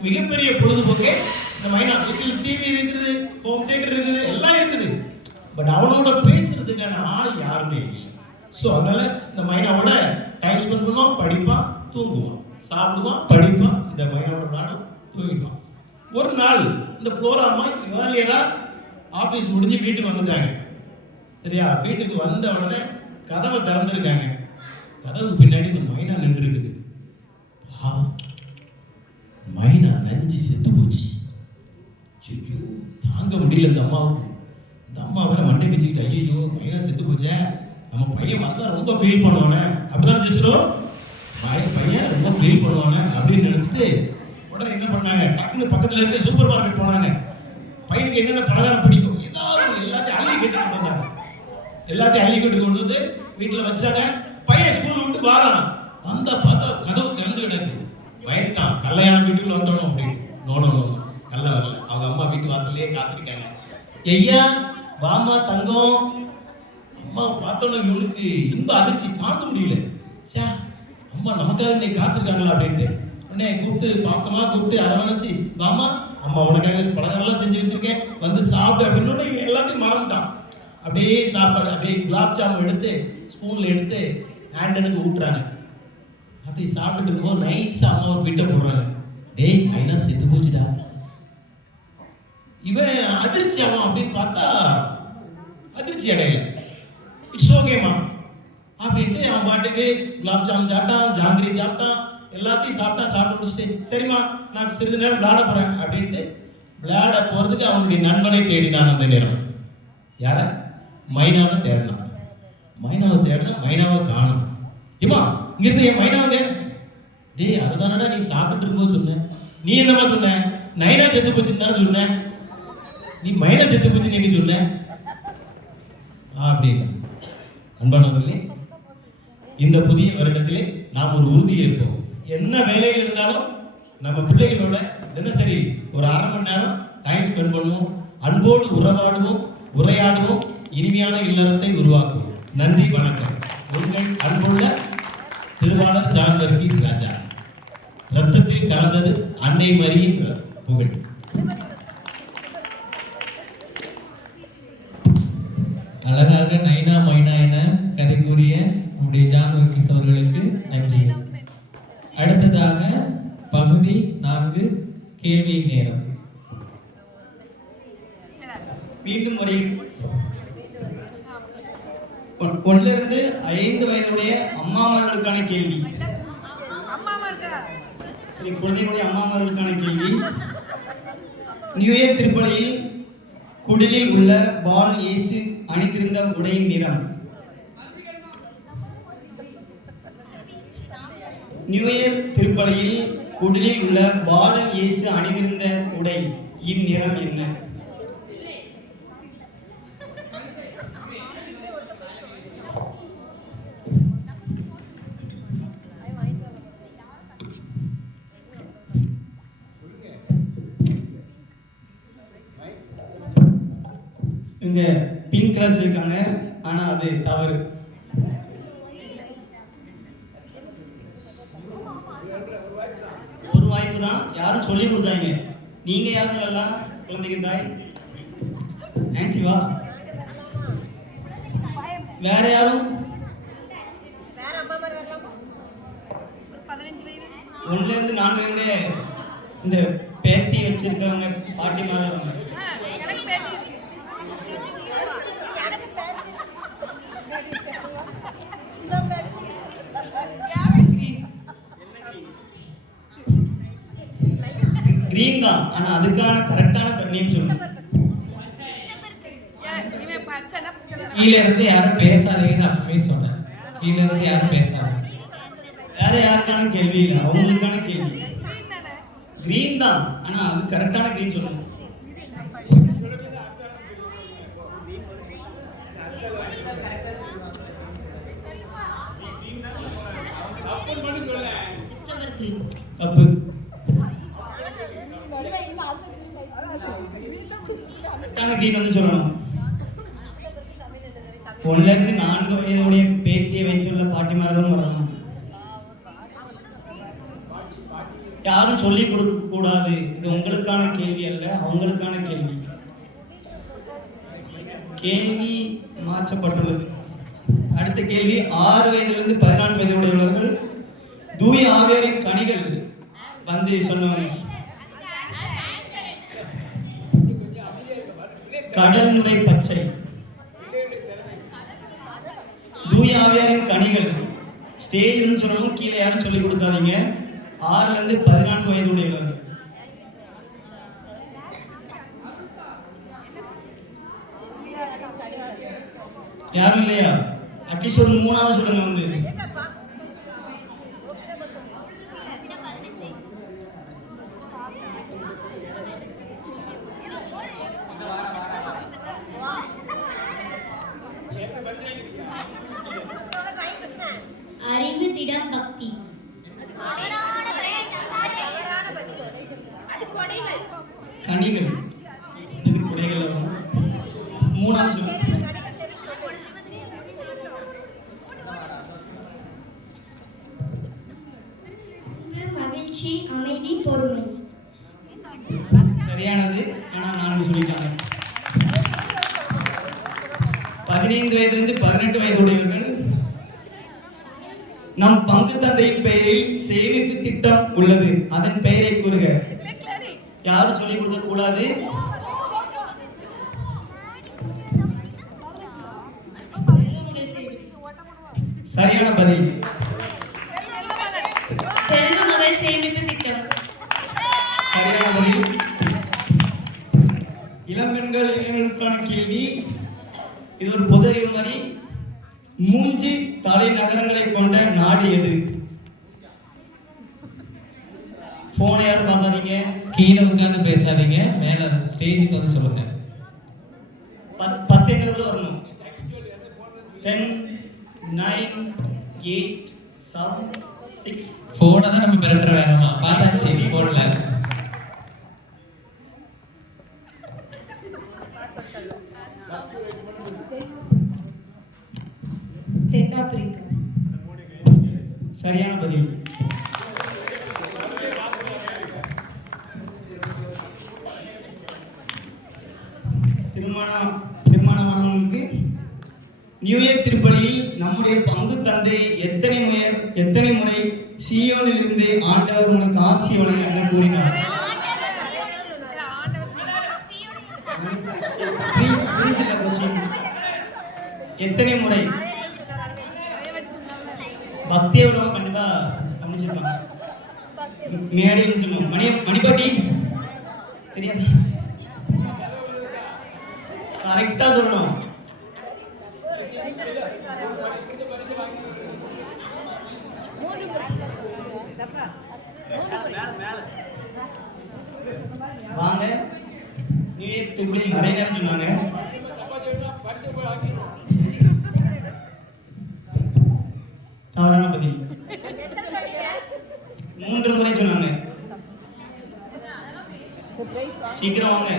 மிகப்பெரிய பொழுதுபோக்கே இந்த மைனா. வீட்டில் டிவி இருக்குது, ஹோம் தியேட்டர் இருக்குது, எல்லாம் இருக்குது. பட் அவனோட பேசுறதுக்கான ஆள் யாருமே இல்லை. ஸோ அதனால இந்த மைனாவோட டைம் ஸ்பெண்ட் பண்ணுவான், படிப்பான், தூங்குவான், சாப்பிடுவான், படிப்பான். இந்த மைனாவோட நானும் தூங்கிப்பான். ஒரு நாள் இந்த ஃப்ளோராமா இவாலியரா ஆஃபீஸ் முடிஞ்சு வீட்டுக்கு வந்துட்டாங்க. சரியா? வீட்டுக்கு வந்த உடனே கதவை திறந்துருக்காங்க. கதவு பின்னாடி இந்த மைனா நின்று இருக்குது. மைனா நஞ்சு செத்து போச்சு. தாங்க முடியல இந்த அம்மாவுக்கு. இந்த அம்மா வேற மண்டை பிச்சுக்கிட்டு, ஐயோ மைனா செத்து போச்சே, நம்ம பையன் வந்தா ரொம்ப ஃபீல் பண்ணுவானே, அப்படிதான் ஜிஸ்ரோ பையன் ரொம்ப ஃபீல் பண்ணுவானே அப்படின்னு நினைச்சிட்டு உடனே என்ன பண்ணாங்க, டக்குன்னு பக்கத்துல இருக்க சூப்பர் மார்க்கெட் போனாங்க. பையனுக்கு என்னென்ன பலகாரம் பிடிக்கும் ஏதாவது எல்லாத்தையும் அள்ளி கட்டிட்டு வந்தாங்க. எல்லாத்தையும் அள்ளி கட்டி கொண்டு வந்து வீட்டுல வச்சாங்க. பையன் ஸ்கூல் விட்டு வாரான். அந்த பார்த்தா கதவு திறந்து கிடக்கு. பயத்தான், கல்யாணம் வீட்டுக்குள்ள வந்தோம் அப்படின்னு. நோனோ கல்ல வரல. அவங்க அம்மா வீட்டு வாசல்லையே காத்திருக்காங்க. ஐயா வாமா தங்கம். அம்மா பார்த்தோன்னு இவனுக்கு இன்ப அதிர்ச்சி தாங்க முடியல. சே, அம்மா நமக்காக நீ காத்திருக்காங்களா அப்படின்ட்டு உடனே கூப்பிட்டு பாசமா கூப்பிட்டு அரவணைச்சி, வாமா அம்மா உனக்காக பலகாரம் செஞ்சு வச்சிருக்கேன் வந்து சாப்பிடு அப்படின்னு எல்லாத்தையும் மறந்துட்டான். அப்படியே சாப்பாடு அப்படியே குலாப் ஜாமுன் எடுத்து ஸ்பூன்ல எடுத்து ஹேண்டனுக்கு ஊட்டுறாங்க. அப்படி சாப்பிட்டு இருக்கும்போது நைஸா அம்மா ஒரு பிட்ட போடுறாங்க. டேய் ஐனா செத்து போச்சுடா. இவன் அதிர்ச்சி ஆகும் அப்படின்னு பார்த்தா அதிர்ச்சி அடையல. இட்ஸ் ஓகேமா அப்படின்ட்டு அவன் பாட்டுக்கு குலாப் ஜாமுன் சாப்பிட்டான், ஜாங்கிரி சாப்பிட்டான், எல்லாத்தையும் சாப்பிட்டு முடிச்சுட்டு சரிம்மா நான் சிறிது நேரம் விளையாட போறேன் அப்படின்ட்டு விளையாட போறதுக்கு அவனுடைய நண்பனை தேடினான். அந்த நேரம் யார? மைனாவை தேடினான். மைனாவை தேடினா மைனாவை காணும். ஏமா இங்க இருந்து என் மைனாவை தேட. டேய் அதுதானடா நீ சாப்பிட்டு இருக்கும்போது சொன்ன. நீ என்னமா சொன்ன? நைனா செத்து போச்சுன்னு சொன்ன. நீ மைனா செத்து போச்சுன்னு நீ சொன்ன அப்படின்னு. அன்பானவர்களே, இந்த புதிய வருடத்திலே நாம் ஒரு உறுதி இருப்போம். என்ன வேலையில் இருந்தாலும் நம்ம பிள்ளைகளோட தினசரி ஒரு 1/2 மணி நேரம் டைம் ஸ்பெண்ட் பண்ணுவோம். அன்போடு உறவாடுவோம், உரையாடுவோம், இனிமையான இல்லறத்தை உருவாக்குவோம். நன்றி, வணக்கம். உங்கள் அன்புள்ள திருவாளர் ஜான் வர்கீஸ் ராஜா. ரத்தத்தில் கலந்தது அன்னை மரியின் புகழ். அழகாக நைனா மைனா என கதை கூறிய நம்முடைய ஜான் வர்கீஸ் அவர்களுக்கு நன்றி. அடுத்ததாக பகுதி 4 கேள்வி நேரம். மீண்டும் ஒரு 1 இருந்து 5 வயதுடைய அம்மாமார்களுக்கான கேள்வி. சரி, குழந்தைகளுடைய அம்மாமார்களுக்கான கேள்வி. நியூ இயர் திருப்பலியில் குடிலில் உள்ள பால் இயேசு அணிந்திருந்த உடையின் நிறம். நியூ இயர் திருப்பலியில் குடிலில் உள்ள பாலன் இயேசு அணிந்திருந்த உடை இந்நிறம் என்ன? இங்க பிங்க் கலர் சொல்லிருக்காங்க, ஆனா அது தவறு. ஒரு வாய்ப்பு தான். யாரும் சொல்லி கொடுத்தாங்க. நீங்க யாரும் சொல்லலாம். குழந்தைங்க தாய் நான்சி வா. வேற யாரும்? 1 இருந்து 4 வயதுடைய இந்த பேத்தி வச்சிருக்கவங்க பாட்டி மாதிரி. கிரீன் தான், ஆனா அதுக்கான கரெக்டான நேம் சொல்லுங்க. கீழ இருந்து யாரும் பேசாதீங்கன்னு அப்பவே சொன்னேன். கீழ இருந்து யாரும் பேசாதீங்க. வேற யாருக்கான கேள்வி இல்லை, அவங்களுக்கான கேள்வி. கிரீன் தான், ஆனா அது கரெக்டான கிரீன் சொல்லுங்க. தப்பு. கிரீன் வந்து சொல்லணும். 1 இருந்து 4 வயதுடைய பேத்தியை வைத்துள்ள பாட்டிமாரும் வரணும். யாரும் சொல்லிக் கொடுக்க கூடாது. இது உங்களுக்கான கேள்வி அல்ல, அவங்களுக்கான கேள்வி. கேள்வி மாற்றப்பட்டுள்ளது. அடுத்த கேள்வி. 6 வயதிலிருந்து 14 வயது உடையவர்கள் தூய ஆவியாரின் கனிகள் வந்து சொன்னவங்க. கடல் நுரை பச்சை. தூய ஆவியாரின் கனிகள் ஸ்டேஜ்னு சொல்லணும். கீழே யாரும் சொல்லிக் கொடுக்காதீங்க. 6 இருந்து 14 வயது உடையவர்கள். யாரும் இல்லையா? அட்லீஸ்ட் ஒரு 3ஆவது சொல்லுங்க. வந்து கனிகள். இது குடைகள் வரும். மூணாவது சொல். மகிழ்ச்சி, அமைதி, பொறுமை. சரியானது. ஆனா 4 சொல்லிட்டாங்க. 15 வயதிலிருந்து 18 வயதுடையவர்கள் நம் பங்கு தந்தையின் பெயரில் சேமிப்பு திட்டம் உள்ளது. அதன் பெயரை கூறுக. யாரும் சொல்லிக் கொடுக்க கூடாது. சரியான பதில். செல்வ மகள் சேமிப்பு திட்டம். சரியான பதில். இளம்பெண்கள் இளைஞர்களுக்கான கேள்வி. இது ஒரு பொது அறிவு மாதிரி. மூஞ்சி தலைநகரங்களை கொண்ட நாடு எது? போன யாரும் பார்த்தாதீங்க. கீழே உட்கார்ந்து பேசாதீங்க, மேல ஸ்டேஜ்க்கு வந்து சொல்லுங்க. 10 வரணும். 10, 9, 8, 7, 6. போனை தான் நம்ம மிரட்டுற வேகமா பார்த்தாச்சு. போடல. தென்னாப்பிரிக்கா. சரியான பதில். திருமணமானவங்களுக்கு நியூ இயர் திருப்பலியில் நம்முடைய பங்கு தந்தை எத்தனை முறை சீயோனில் இருந்து ஆண்டவர் உங்களுக்கு ஆசி வழங்க என கூறினார்? எத்தனை முறை? பக்தியை விடவும் கண்டிப்பா கவனிச்சிருப்பாங்க. மேடையில் இருக்கணும். மணிப்பாட்டி தெரியாது. கரெக்டா சொல்லணும். வாங்க. நியூ இயர் திருப்பலி நிறைய நேரம் சொன்னாங்க. தவறான பதில். 3 முறை சொன்னாங்க. சீக்கிரம் வாங்க.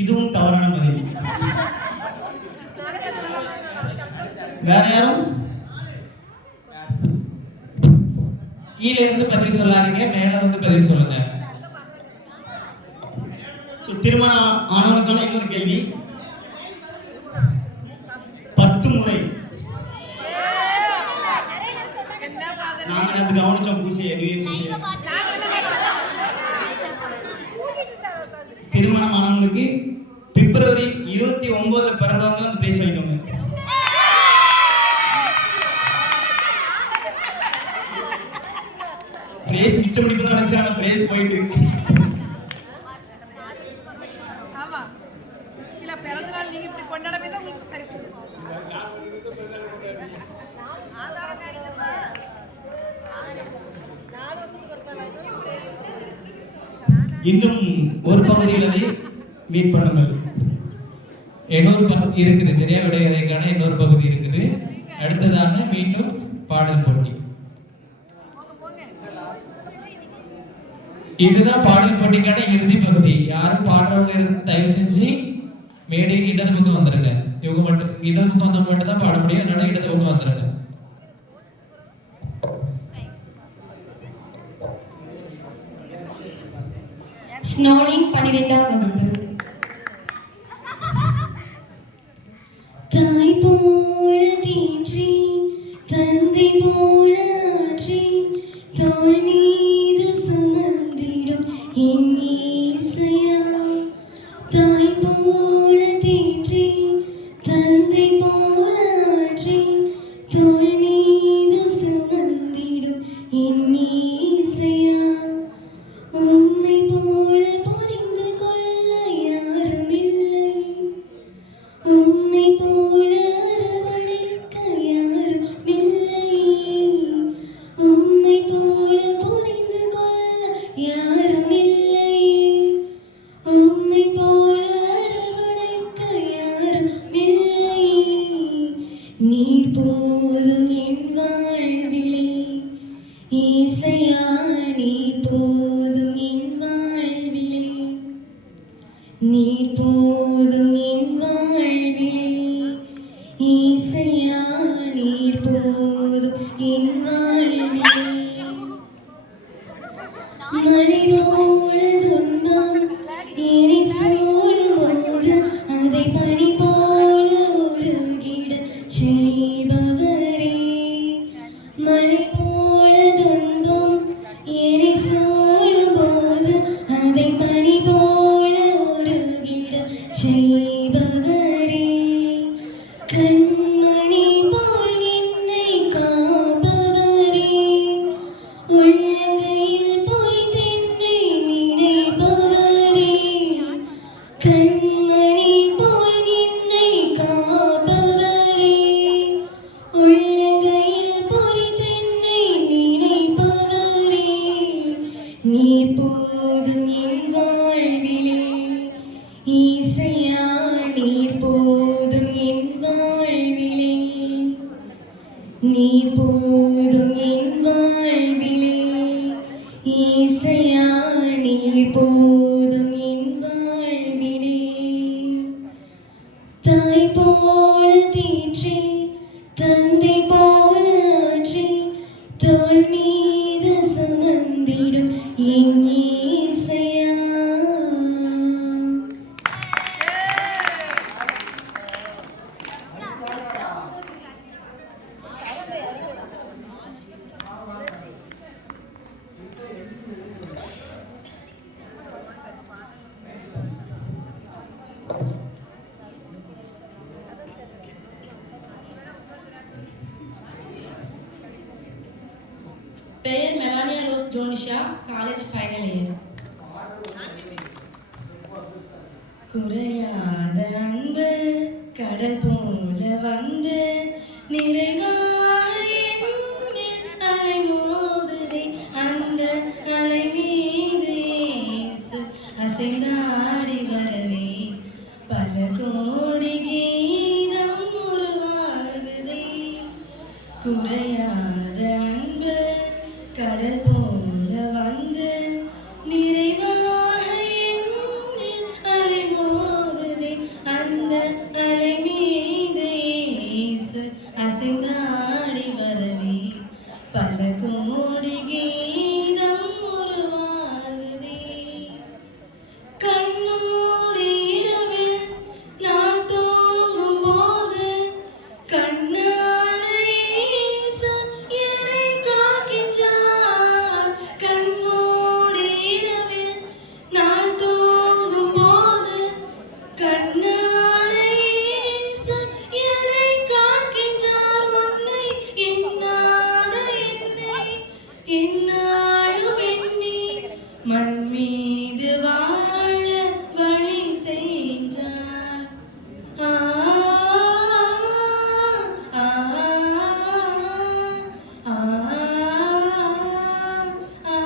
இதுவும் தவறான பதில். வேற யாரும்? கீழே இருந்து பதில் சொல்லாதீங்க, மேல இருந்து பதில் சொல்லுங்க. திருமணம் ஆனவனுக்கான இன்னொரு கேள்வி. 10 முறை. நாங்க அது கவனிச்சோம். திருமணம் ஆனவங்களுக்கு பிப்ரவரி 29 பிறந்தவங்க வந்து பேச வைக்கணும். பிளேஸ் மிச்சம் முடிப்பதான் நினைச்சாங்க. பிளேஸ் போயிட்டு இன்னும் ஒரு பகுதியில் அதை மீட் பண்ணுங்கள். இன்னொரு பகுதி இருக்குது. சரியா விடையறைக்கான இன்னொரு பகுதி இருக்குது. அடுத்ததாக மீண்டும் பாடல் போட்டி. இதுதான் பாடல் போட்டிக்கான இறுதி பகுதி. யாரும் பாடுறவங்க இருந்து தயவு செஞ்சு மேடைக்கு இடது பக்கம் வந்துருங்க. இவங்க மட்டும் இடது பக்கம் வந்தவங்க மட்டும் தான் பாட முடியும். அதனால இடது பக்கம் வந்துருங்க. ஸ்னோலிங் 12ஆம் வகுப்பு. தாய் போல தீற்றி தந்தை போல ஆற்றி தோள் மீது சுமந்திடும் என் இயேசையா. தாய் போல தீற்றி தந்தை போல ஆற்றி தோள் மீது சுமந்திடும் என் இயேசையா. உம்மை போல புரிந்து கொள்ள என் வாழ்விலே மழை போல துன்பம் என்னை சூழும்போது அதை பனி போல உருகிட செய்பவரே. மழை போல துன்பம் என்னை சூழும்போது அதை பனி போல உருகிட செய்பவரே. கண்மணி போல் என்னை காப்பவரே. உள்ளங்கையில் பொய்தென்னை நினைப்பவரே. கண்மணி போல் என்னை காப்பவரே. உள்ளங்கையில் பொய்தென்னை நினைப்பவரே. நீர் போதும் என் வாழ்விலே இசையா, நீர் போதும் என் வாழ்விலே. நீர் போதும் என் வாழ்விலே இசையா, நீர் போதும் என் வாழ்விலே. தாய் போல தீற்றி தந்தை போல ஆற்றி தோள் மீது சுமந்திடும் என் இசையா. பெயர் Melania Rose Jonisha, college final year. குறையாத அன்பு கடல் போல வந்து நிறைவாக என்னில் அலைமோதுதே. அந்த அலை மீது இயேசு அசைந்தாடி வரவே பல கோடி கீதம் உருவாகுதே. குறையாத அன்பு கடல் போல வந்து நிறைவாக என்னில் அலைமோதுதே. அந்த அலை மீது இயேசு அசைந்தாடி வரவே பல கோடி கீதம் உருவாகுதே. கண்ணூரி இரவில் நான் தூங்கும் போது கண்ணான இயேசு என்னை காக்கின்றார். கண்ணூரி இரவில் நான் தூங்கும் போது கண்ணான இயேசு என்னை காக்கின்றார். உன்னை எண்ணாத என்னை எந்நாளும் எண்ணி மண் மீது வாழ வழி செய்தார். ஆ ஆ ஆ ஆ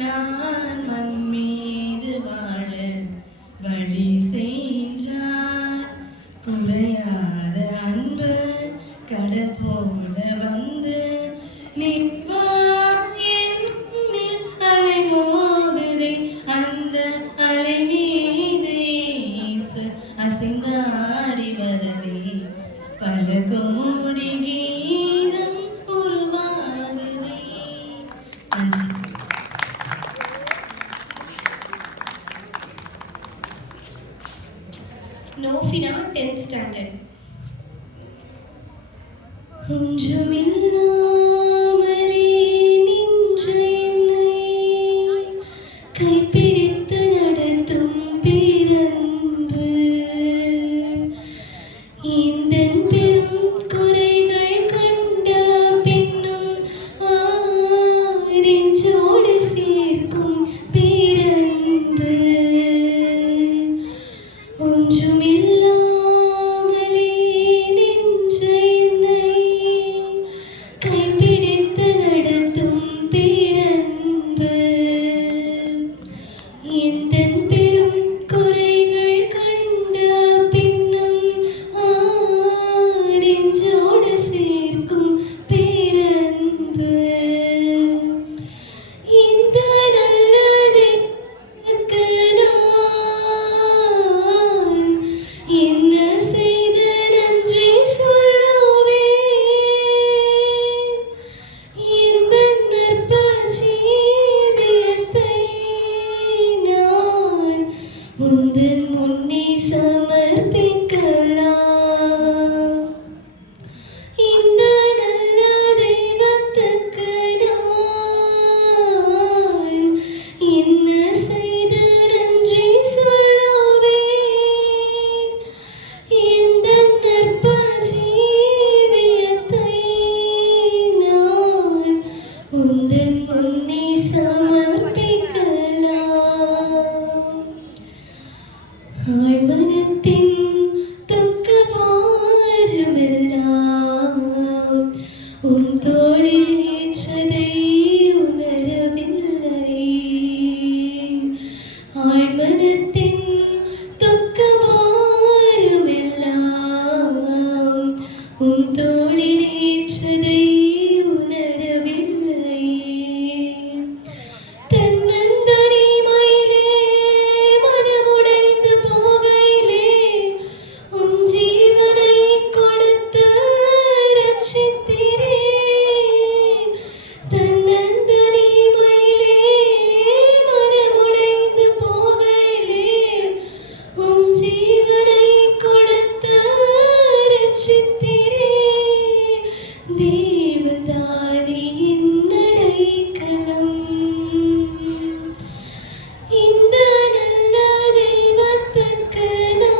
நான் மண் மீது வாழ வழி செய்தார். குறையாத அன்பு கடல் போல வந்து நிற்பார் என்னில் அலைமோதுதே. அந்த அலை மீது இயேசு அசைந்தாடி வரவே பல கோடி கீதம் உருவாகுதே. நன்றி. நோஃபினா 10th ஸ்டாண்டர்ட். ஒன்றுமில்லாமலே நின்ற என்னை கைப்பிடித்து நடத்தும் பேரன்பு. இந்தன் பெரும் குறைகள் கண்ட பின்னும் நெஞ்சோடு சேர்க்கும் பேரன்பு. ஒன்றுமில்லாமலே நின்ற என்னை தோளில் ஏற்றதை உணரவில்லை. ஆழ்மனத்தின் துக்கமாறுமெல்லாம் உன் தோளில் ஏற்றதை உணரவில்லை. தன்னந்தனிமையிலே மனமுடைந்து போகையிலே உம் ஜீவனை கொடுத்து ரட்சித்தீரே. தன்னந்தனிமையிலே மனமுடைந்து போகையிலே உம் ஜீவனை கொடுத்து ரட்சித்தீரே. தேவதாரி என்னடைக்கலம். இந்த நல்ல தெய்வத்துக்கு நான்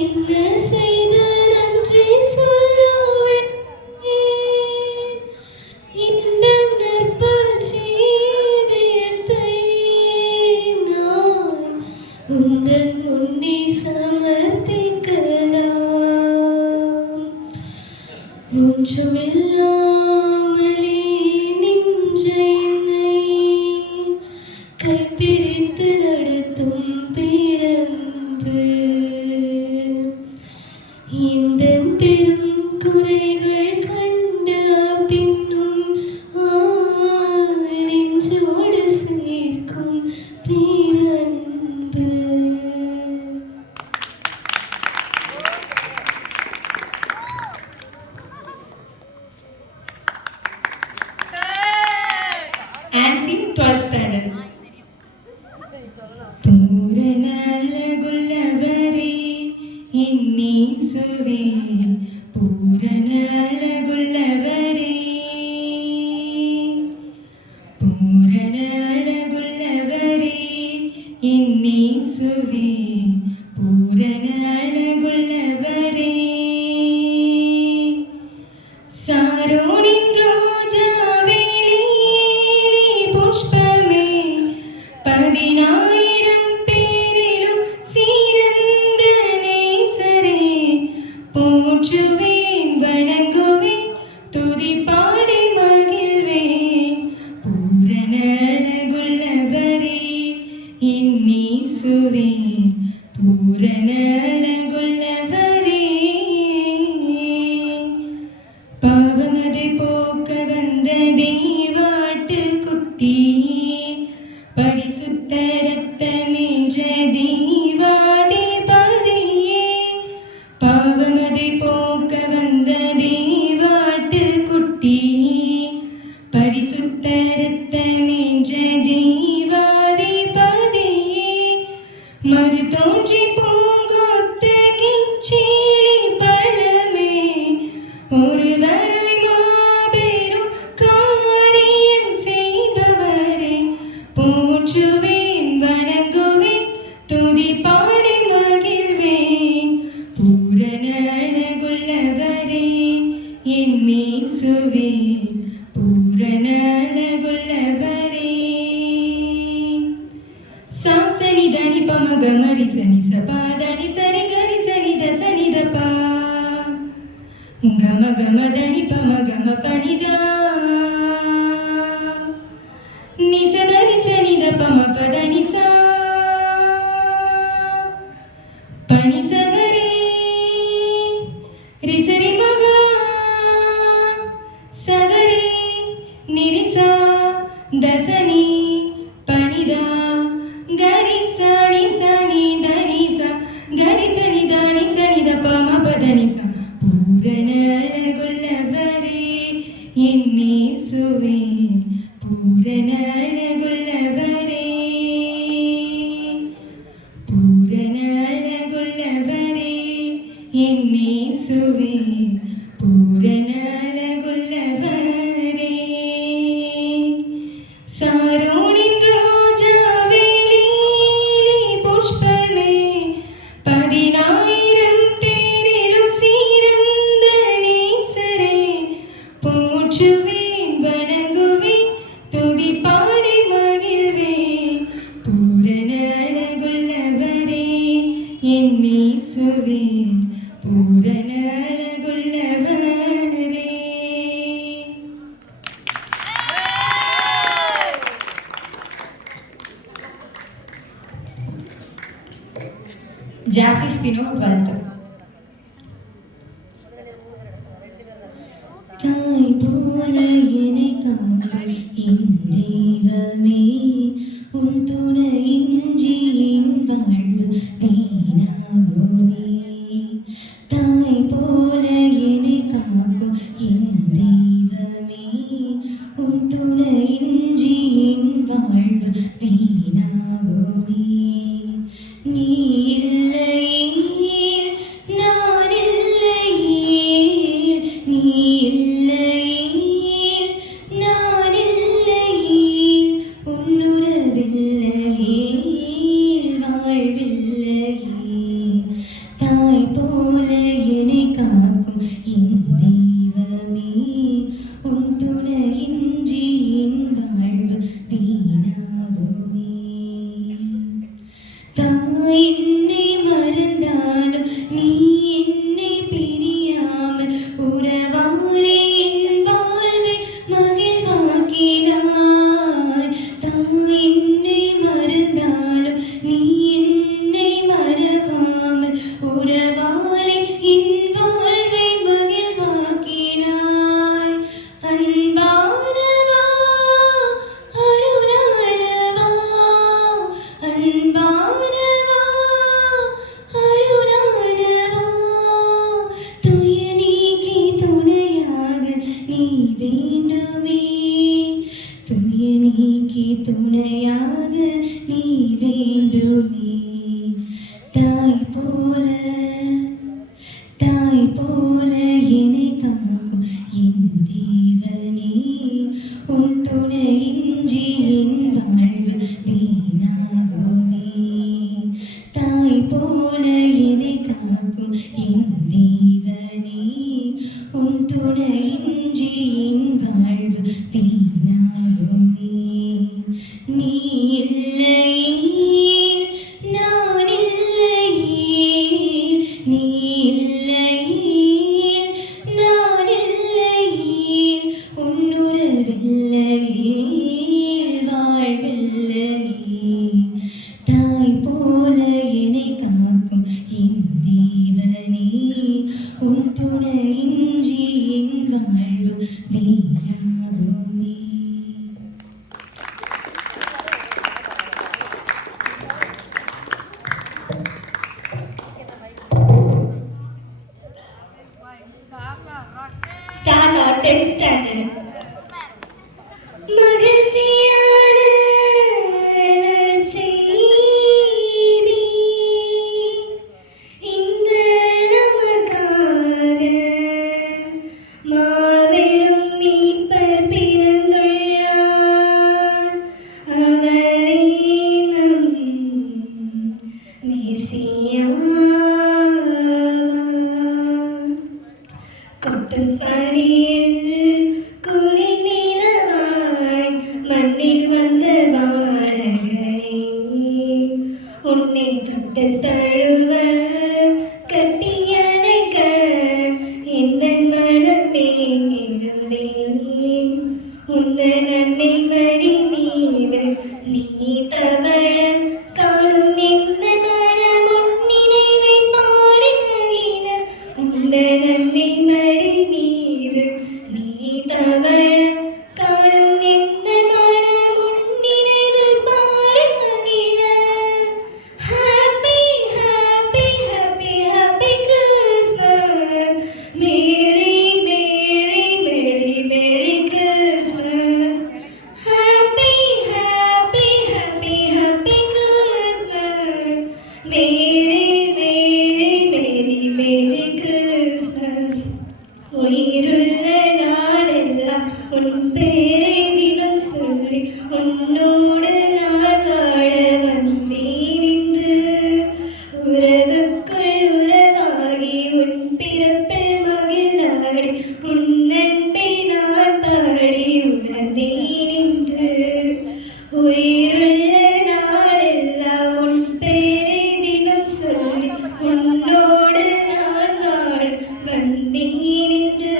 என்ன செய்த நன்றி சொல்லுவேன். இந்த நற்பஜீவியத்தை நான் உந்தன் முன்னே சமர்ப்பிக்கலாம். ஒன்றுமில்லாமலே நின்ற என்னை கைப்பிடித்து நடத்தும் பேரன்பு. இந்த பெரும் குறைகள் கண்ட பின்னும் நெஞ்சோடு சேர்க்கும் பேரன்பு. Anthem 12th standard. பூரணழகுள்ளவரே என்னேசுவே, பூரணழகுள்ளவரே, பூரணழகுள்ளவரே என்னேசுவே, பூரணழகுள்ளவரே. சாரோனின் ரோஜாவே புஷ்பமே, 10,000 பேரிலும் சிறந்த நேசரே. போற்றுவேன் வணங்குவேன் துதி பாடி மகிழ்வேன். பூரணழகுள்ளவரே என்னேசுவே, பூரணழகுள்ளவரே. பாவமதை போக்க வந்த தெய்வாட்டு குட்டியே, பரிசுத்த ரத்தமென்ற ஜீவாதிபதியே. பாவமதை போக்க வந்த தெய்வாட்டு குட்டியே, பரிசுத்த ரத்தமென்ற ஜீவாதிபதியே. மறு தோன்றி பூங்கொத்த கிச்சிலி பழமே, ஒருவரை மாபெரும் காரியம் செய்பவரே. போற்றுவேன் வணங்குவேன் துதி பாடி மகிழ்வேன். பூரணழகுள்ளவரே என்னேசுவே, பூரணழகுள்ளவரே. சாசனி தனி பமக மரி சனி சபா தனி சரி கரி சனி த சனி த பா, கம கம தனி பம கம பனிதா, நிச தனி சனி த பம பதனி சா, பனி சகரி ரிசரி மகா, சகரி நிரிசா தசனி பனிதா, கரி சனி சனி தனி சா, கரி சனி தனி சனி த பம பதனி சா. பூரணழகுள்ளவரே என்னேசுவே, பூரணழகுள்ளவரே, பூரணழகுள்ளவரே என்னேசுவே, பூரணழகுள்ளவரே. சாரோனின் ரோஜாவே புஷ்பமே, 10,000 பேரிலும் சிறந்த ஜாக்கி ஸ்பினோ 12th. தாய் போல என்னை காக்கும் என் தெய்வமே, உன் துணையின்றி என் வாழ்வு வீணாகுமே. தாய் போல என்னை காக்கும் என் தெய்வமே, உன் துணையின்றி என் வாழ்வு வீணாகுமே. நீ இல்லையே நான் இல்லையே, நீ இல்லையே நான் இல்லையே, உன்னுறவில்லையே வாழ்வில்லையே. தாய் போல என்னை காக்கும் என் தெய்வமே, உன் துணையின்றி என் வாழ்வு வீணாகுமே. தாய் என்னை மறந்தாலும் நீ என்னை பிரியாமல் உறவாலே என் வாழ்வை மகிழ்வாக்கினாய். தாய் என்னை மறந்தாலும் நீ என்னை மறவாமல் உறவாலே என் வாழ்வை மகிழ்வாக்கினாய். அன்பானவா அருளானவா, அன்பானவா அருளானவா, துய நீக்கி துணையாக நீ வேண்டுமே, துய நீக்கி துணையாக நீ வேண்டுமே. தாய் போல என்னை காக்கும் என் தேவனே, உன் துணையின்றி என் வாழ்வு வீணாகுமே. தாய் போல என்னை காக்கும் என் தேவனே, உன் துணையின்றி என் வாழ்வு வீணாகுமே. நீ இல்லையே நான் இல்லையே, நீ இல்லையே நான் இல்லையே, உன்னுறவில்லையே வாழ்வில்லையே. தாய் போல என்னை காக்கும் என் தேவனே, உன் துணையின்றி என் வாழ்வு வீணாகுமே. Standard 10th standard. மகிழ்ச்சியான செய்தி இந்த நமக்காக மாபெரும் மீட்பர் பிறந்துள்ளார். அவரே நம் மெசியா. கொட்டுப்படியில் குளிநிலவாய் மண்ணில் வந்த பாலகனே, உன்னை தொட்டு தழுவ கட்டியணைக்க எந்த மனம் ஏங்குதே. உந்தன் அன்னை மடி மீது நீ தவழ காணும் எந்த மனம் உன் நினைவை பாடி மகிழ. உந்தன் அன்னை மடி மீது நீ தவழ காணும் எந்த மனம் உன் நினைவை பாடி மகிழ. Happy, happy, happy, happy Christmas. Merry, merry, merry, merry Christmas. Happy, happy, happy, happy Christmas. Merry, merry, merry, merry Christmas. உயிருள்ள நாளெல்லாம் உன் பேரை தினம் சொல்லி உன்னோடு நான் வாழ வந்தேன் என்று. உறவுக்குள் உறவாகி உன் பிறப்பில் மகிழ்நாடி உன் அன்பை நான் பாடி உணர்ந்தேன் என்று. உயிருள்ள நாளெல்லாம் உன் பேரை தினம் சொல்லி உன்னோடு நான் வாழ வந்தேன் என்று.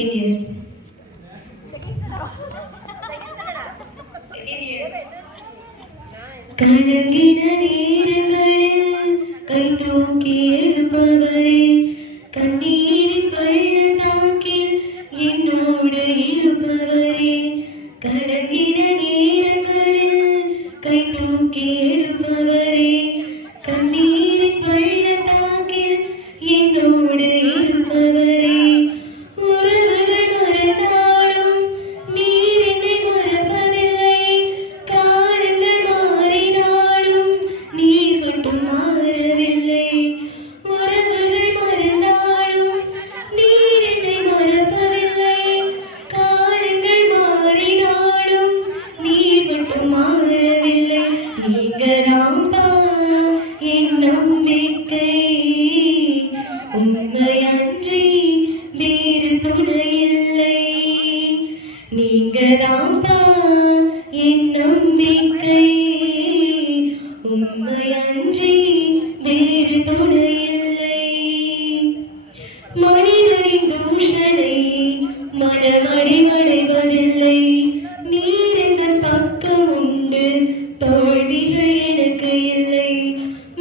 Second year. கலங்கின நேரங்களில் கை தூக்கி எழுப்பவரே, கண்ணீரின் பள்ளத்தாக்கில் என்னோடு இருப்பவரே, கலங்கின நேரங்களில் கை தூக்கி எழுப்பவரே, கண்ணீரின் பள்ளத்தாக்கில் என்னோடு இருப்பவரே, உறவுகள் மறந்தாலும் நீர் என்னை மறப்பதில்லை, காலங்கள் மாறினாலும் நீர் மட்டும் மாறவில்லை, உறவுகள் மறந்தாலும் நீர் என்னை மறப்பதில்லை, காலங்கள் மாறினாலும் நீர் மட்டும் மாறவில்லை, நீங்களாம்பா என் நம்பிக்கை, உண்மையன்றி வேறு துணையில்லை, நீங்களாம்பா என் நம்பிக்கை, உண்மையன்றி வேறு துணையில்லை, மனிதரின் தூஷணை மனமடிவடைவதில்லை, நீர் எங்கள் பக்கம் உண்டு, தோல்விகள் எனக்கு இல்லை,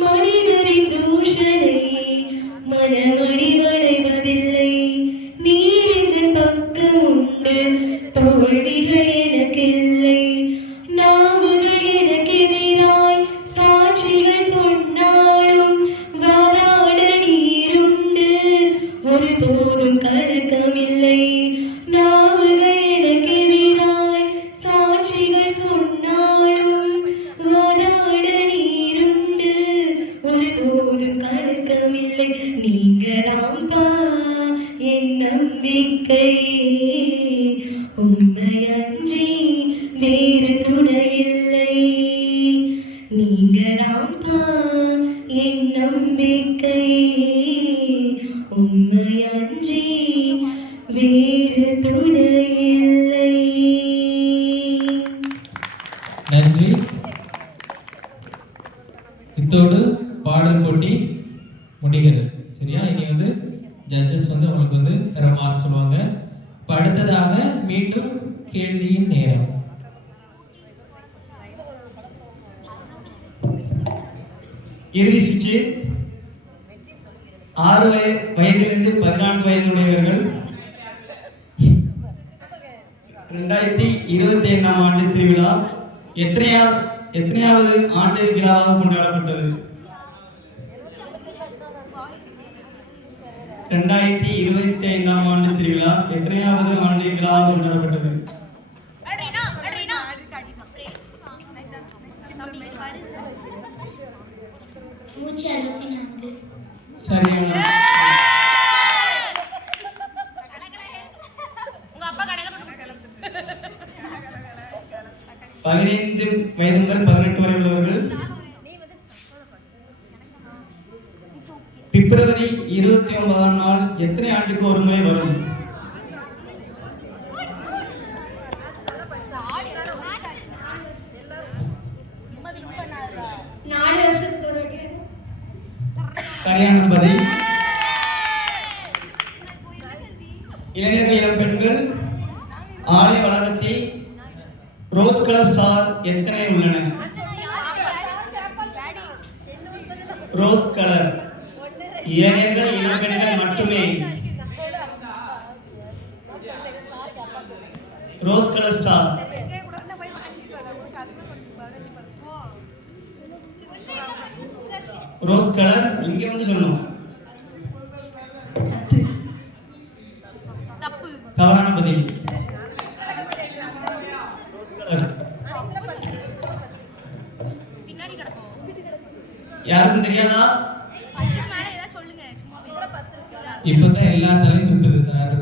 மனிதரின் தூஷணை மனமடிவடைவதில்லை, நீர் எங்கள் பக்கம் உண்டு, தோல்விகள் எனக்கு இல்லை, நாவுகள் எனக்கு எதிராய் சாட்சிகள் சொன்னாலும் வாதாட நீருண்டு, ஒருபோதும் கலக்கமில்லை, நாவுகள் எனக்கு எதிராய் சாட்சிகள் சொன்னாலும் வாதாட நீருண்டு, ஒருபோதும் கலக்கமில்லை, நீங்களாம்பா என் நம்பிக்கை, உண்மையன்றி வேறு துணையில்லை, நீங்களாம்பா என் நம்பிக்கை, உண்மையன்றி வேறு துணையில்லை. நன்றி. இத்தோடு பாடல் போட்டி முடிகிறது. சரியா? இனி வந்து ஜட்ஜஸ் வந்து உங்களுக்கு வந்து மார்க் சொல்லுவாங்க. இப்ப அடுத்ததாக மீண்டும் கேள்வியின் நேரம். இறுதி சுற்று 6 வயதிலிருந்து 14 வயதுடையவர்கள் 2025ஆம் ஆண்டு திருவிழா எத்தனையாவது ஆண்டு விழாவாக கொண்டாடப்பட்டது? 2025ஆம் ஆண்டு திருவிழா எத்தனையாவது ஆண்டு விழாவாக கொண்டாடப்பட்டது? சரியான 15 வயது முதல் 18 வரை உள்ளவர்கள் பிப்ரவரி 29ஆம் நாள் எத்தனை ஆண்டுக்கு ஒரு முறை வரும்? சரியான பதில். இளைஞர்கள் இளம் பெண்கள் ஆலை வளாகத்தில் ரோஸ் கலர் ஸ்டார் எத்தனை உள்ளன? ரோஸ் கலர் இளைஞர்கள் இளம் பெண்கள் மட்டுமே. Rose colour star rose colour இங்க வந்து சொல்லணும். தவறான பதில். யாருக்கும் தெரியாதா? இப்பதான் எல்லா தலையும் சுத்துது சார்.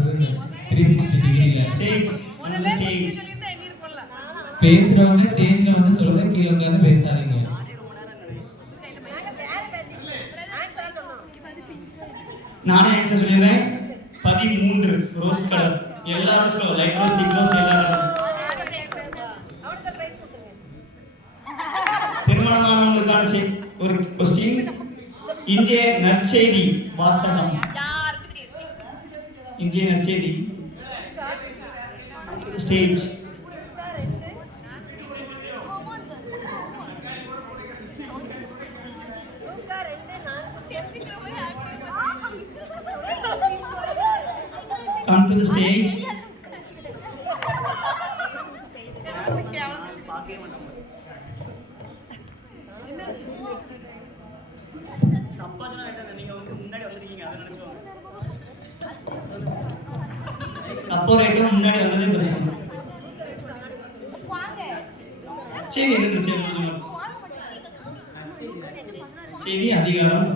360 டிகிரில பேசுறவங்க ஸ்டேஜ்ல வந்து சொல்றத கீழே உட்கார்ந்து பேசாதீங்க. நானே ஆன்சர் சொல்லிடுறேன். 13 ரோஸ் கலர். எல்லாரும் சொல்ல லைட் ரோஸ் டிக் ரோஸ் எல்லாரும். திருமணமானவங்களுக்கான ஒரு क्वेश्चन. இந்திய நற்செய்தி வாசகம். இந்திய நற்செய்தி stage. Come to the stage. அப்போ ரைட்டும் முன்னாடி வந்ததே பிரச்சனை. சரி செய்தி அதிகாரம்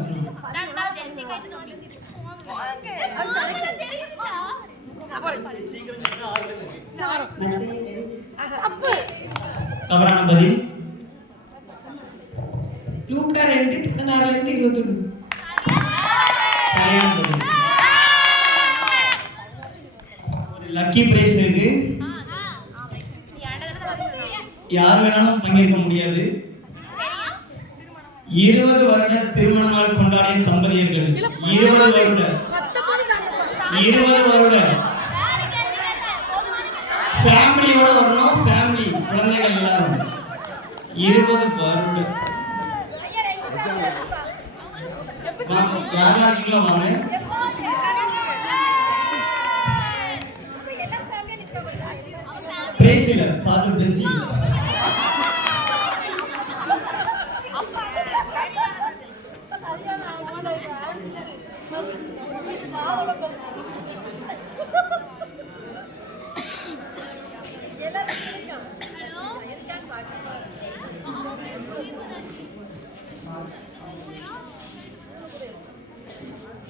தவறான பதில். லூக்கா 2:16-21. சரியான பதில். ஒரு லக்கி பிரைஸ் இருக்கு. யார் வேணாலும் பங்கேற்க முடியாது. 20 வருட திருமண நாள் கொண்டாடிய தம்பதியர்கள் 20 வருட ஃபேமிலியோட வரணும். ஃபேமிலி குழந்தைகள் எல்லாரும் 20 வருட யாரா இருக்கீங்களா வாங்க. பிரைஸ் இல்ல ஃபாதர் பிரைஸ் இல்ல.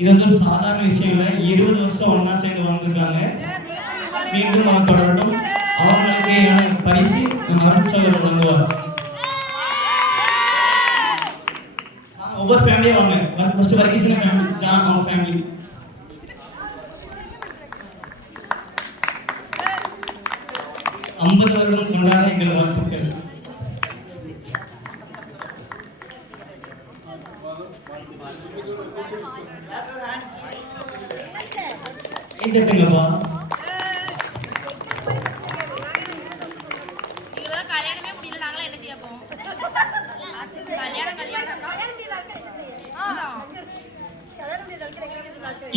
இது வந்து ஒரு சாதாரண விஷயம் இல்லை. 20 வருஷம் ஒன்னா சேர்ந்து வாழ்ந்துருக்காங்க. மீண்டும் அவங்க தொடரட்டும். அவங்களுக்கு பரிசு அருட்சகர் வழங்குவார். ஒவ்வொரு ஃபேமிலியும் வாங்க. ஃபர்ஸ்ட் வர்கீசன் ஃபேமிலி, ஜான் அவங்க ஃபேமிலி. ஐம்பது வருடம் கொண்டாட எங்கள் வாழ்த்துக்கள். கேட்டுங்கப்பா. கல்யாணமே முடியல, நாங்களே என்ன செய்ய போவோம்?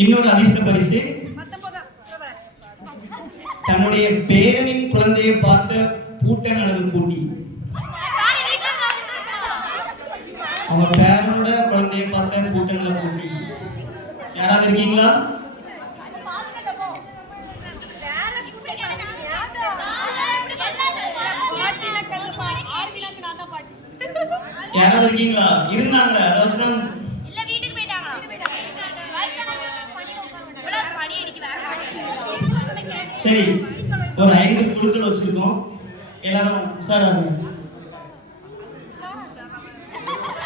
இன்னொரு அதிர்ஷ்ட பரிசு தன்னுடைய பேரனின் குழந்தையை பார்த்த பூட்டன் அல்லது பூட்டி. அவங்க பேரனோட குழந்தையை பார்த்த பூட்டன் அல்லது பூட்டி. யாராவது இருக்கீங்களா? யாராவது இருக்கீங்களா? இருந்தாங்க. இல்ல வீட்டுக்கு போயிட்டாங்களா? சரி, ஒரு 5 குழுக்கள் வச்சிருக்கோம். எல்லாரும் உஷாராங்க.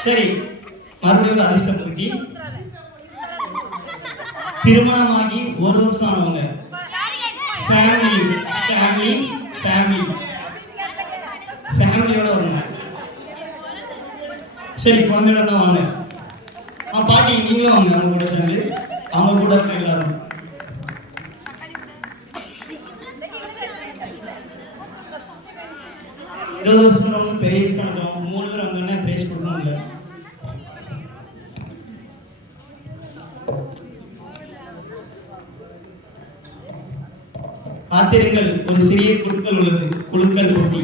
சரி, மறுபடியும் அதிர்ஷ்டம் பற்றி திருமணமாகி 1 வருஷம் ஆனவங்க ஃபேமிலி ஃபேமிலி ஃபேமிலி ஃபேமிலியோட வருங்க. சரி, குழந்தையோட தான் வாங்க. பாட்டி நீங்களும் வாங்க. அவங்க கூட சேர்ந்து அவங்க கூட இருக்க எல்லாரும். இருபது வருஷம் பெரிய விஷயம். 3 பேர் வந்தோடனே பிரைஸ் கொடுக்கணும் இல்லை. ஆச்சரியங்கள் ஒரு சிறிய குழுக்கள் உள்ளது. குழுக்கள் போட்டி.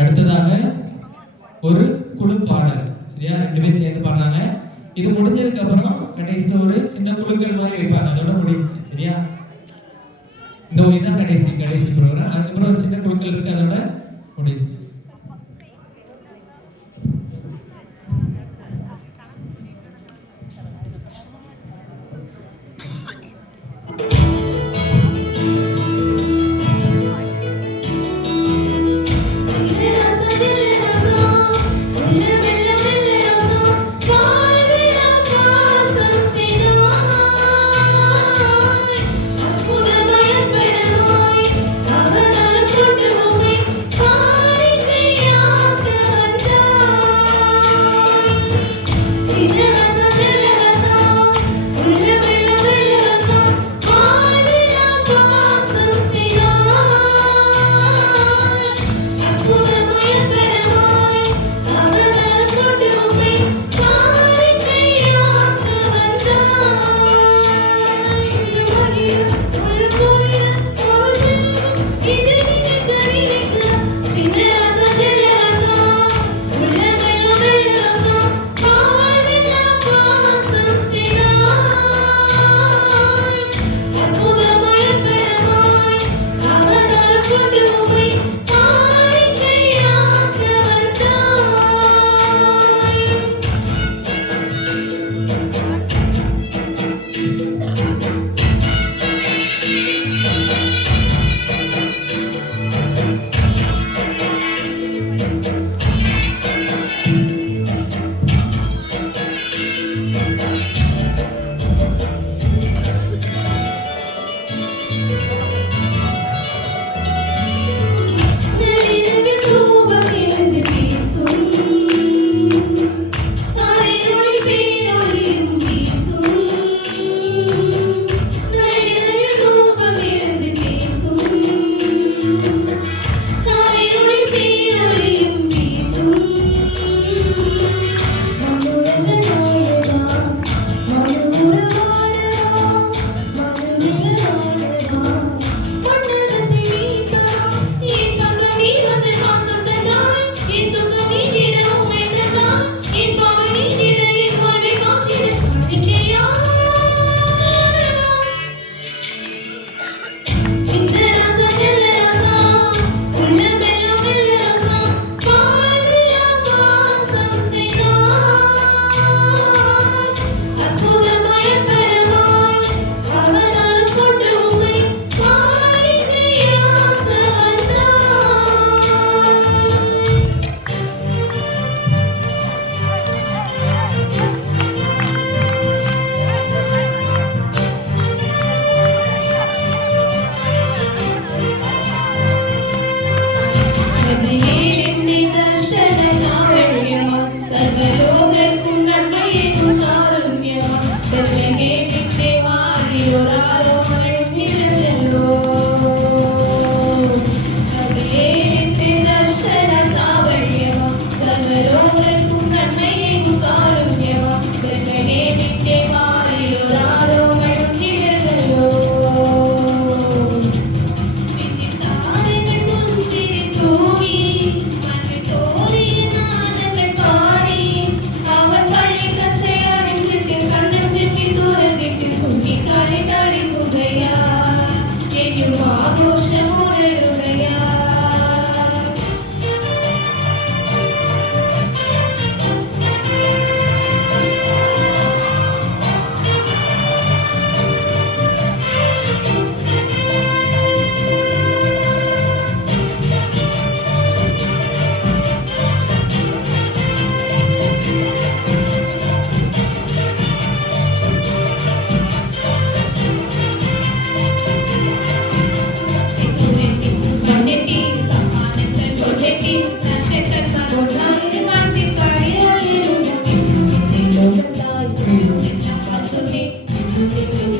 அடுத்ததாக ஒரு குழு பாடல். சரியா? 2 பேர் சேர்ந்து பாடுறாங்க. இது முடிஞ்சதுக்கு அப்புறம் கடைசி ஒரு சின்ன குழுக்கள் மாதிரி வைப்பாங்க. அதோட முடிஞ்சு. சரியா? இந்த இதுதான் கடைசி ப்ரோக்ராம். அதுக்கப்புறம் ஒரு சின்ன குழுக்கள் இருக்கு. அதோட முடிஞ்சு. அற்புதமயம் பெருமாய் நள்ளிரவில் தூபம் எழுந்து பேசும் தாயிரொளி பேரொளியும் பேசும் நள்ளிரவில் தூபம் எழுந்து பேசும் தாயிரொளி பேரொளியும் பேசும் மனுரக நாயகா மனுர வாழகா மனுர வாழகா மன்னகத்தை நீக்கா என் பகனி வந்து வாசத்ததான் என் துகனி நிறம் என்றதான் என் பாவனி நிற என் வாழ்வை காட்சிட காணிக்கையா சின்னராசா செல்லராசா உள்ளமெல்லாம் வெள்ளராசா பாடியா வாசம் செய்தார் அற்புதமாய பெருமாள் அவரால் கொண்டு உம்மை காணிக்கையாக வந்தார் ഗബ്രിയേലിന്റെ ദർശന സാവല്യമാ സർവലോകർക്കും നന്മയേകും കാരുണ്യമാ ഗബ്രിയേലിന്റെ മാറിയൊരാരോമണം നിഴലല്ലോ ഗബ്രിയേലിന്റെ ദർശന സാവല്യമാ സർവലോകർക്കും നന്മയേകും കാരുണ്യമാ ഗബ്രിയേലിന്റെ മാറിയൊരാരോമണം നിഴലല്ലോ വിധിത്താരകൾ മുൻപിൽ തൂങ്ങി മഞ്ഞു തോലിയ നാദങ്ങൾ പാടി അവൻ പഴയ കച്ചയാറിൻ ചുറ്റിൽ കണ്ണും ചുറ്റി തുറന്നിട്ട് കുഞ്ഞിക്കാലി തളിക്കുകയാ എന്നും ആഘോഷമുണരുകയാ മണ്ണെത്തി സമ്മാനങ്ങൾ കൊണ്ടെത്തി നക്ഷത്രങ്ങൾ ഒന്നായി മാറ്റി പാടിയായിരുന്നു ലോകത്തായി കാത്തുകെ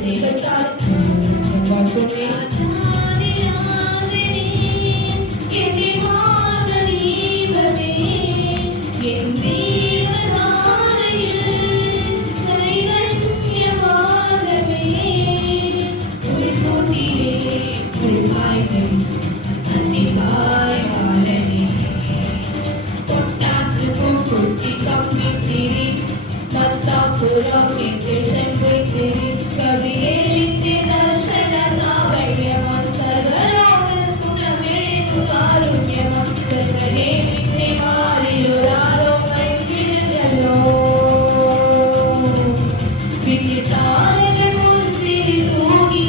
ദൈവത്താൽ കാത്തുകെ ആചാര്യാചാരി എന്റെ മാതരീവമേ എൻ ദൈവനാരയിൽ ചൈതന്യമാകമേ ഉൾക്കൂട്ടിയേ ഉൾക്കായ്കൾ അന്തിക്കായ് കാലനേ പൊട്ടാസ് പൂക്കുട്ടി കമ്പിത്തിരി മത്താപ്പുറത്തിന്റെ ചെമ്പൊയ്ത്തിരി കവിയേലിന്റെ ദർശന സാവല്യമാൻ സർവലോകർക്കും നന്മയേകും കാരുണ്യമാൻ ഗഗനേവിന്റെ മാറിയൊരാരോമൾ വിരലല്ലോ വിധിത്താരകൾ മുൻപിൽ തൂങ്ങി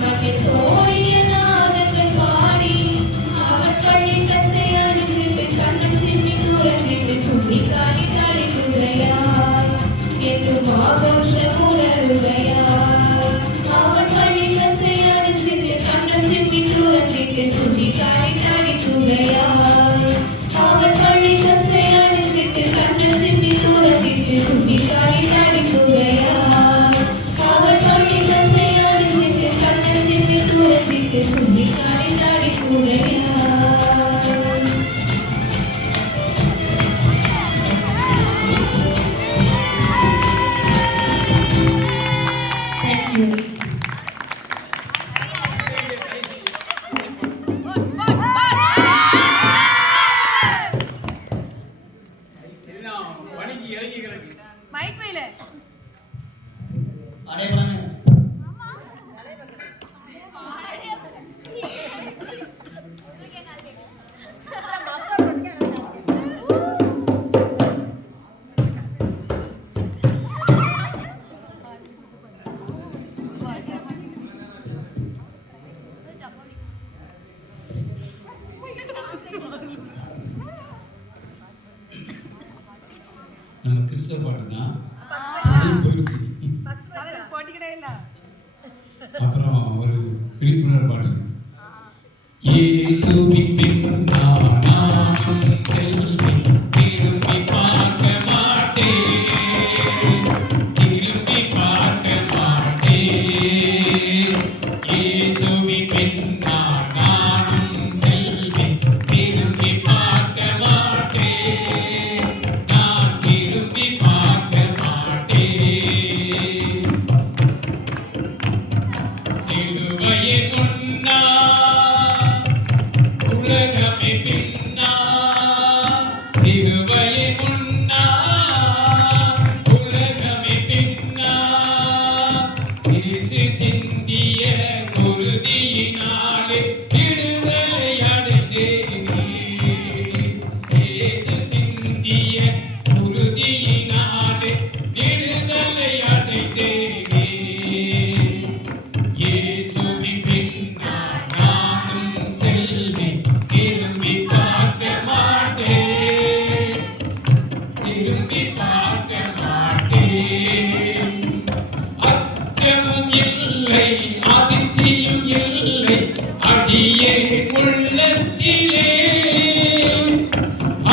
മഞ്ഞു തോളിയ നാദങ്ങൾ പാടി അവൻ പഴയ കച്ചയണിഞ്ഞിട്ട് കണ്ണും ചിമ്മി തുറന്നിട്ട് കുഞ്ഞിക്കാലി തളിക്കുകയായി എന്നും ആഘോഷമുണരുകയായി അവൻ പഴയ കച്ചയണിഞ്ഞിട്ട് കണ്ണും ചിമ്മി തുറന്നിട്ട് കുഞ്ഞിക്കാലി തളിക്കുകയായി അവൻ പഴയ കച്ചയണിഞ്ഞിട്ട് കണ്ണും ചിമ്മി തുറന്നിട്ട് കുഞ്ഞിക്കാലി തളിക്കുകയായി അവൻ പഴയ കച്ചയണിഞ്ഞിട്ട് കണ്ണും ചിമ്മി തുറന്നിട്ട് കുഞ്ഞിക്കാലി തളിക്കുകയായി Thank you. அடைபறாங்க நம்ம கிறிஸ்தவ பாட்டு தான் போயிடுச்சு. அப்புறம் ஒரு விழிப்புணர்வு பாட்டு. இயேசுவின் பின் நானும் செல்வேன், திரும்பி பார்க்க மாட்டேன், திரும்பி பார்க்க மாட்டேன். இயேசுவின் பின் நானும் செல்வேன், திரும்பி பார்க்க மாட்டேன், நான் திரும்பி பார்க்க மாட்டேன். சிலுவையை முன்னா உலகமே பின்னா, சிலுவையை முன்னா உலகமே பின்னா, இயேசு சிந்திய குருதியினாலே விடுதலை அடைந்தேனே. இயேசு சிந்திய குருதியினாலே விடுதலை அடைந்தேனே. இயேசுவின் பின் நானும் செல்வேன், திரும்பி பார்க்க மாட்டேன், திரும்பி பார்க்க மாட்டேன். அச்சமும் இல்லை, அதிர்ச்சியும் இல்லை, அடியே உள்ளத்திலே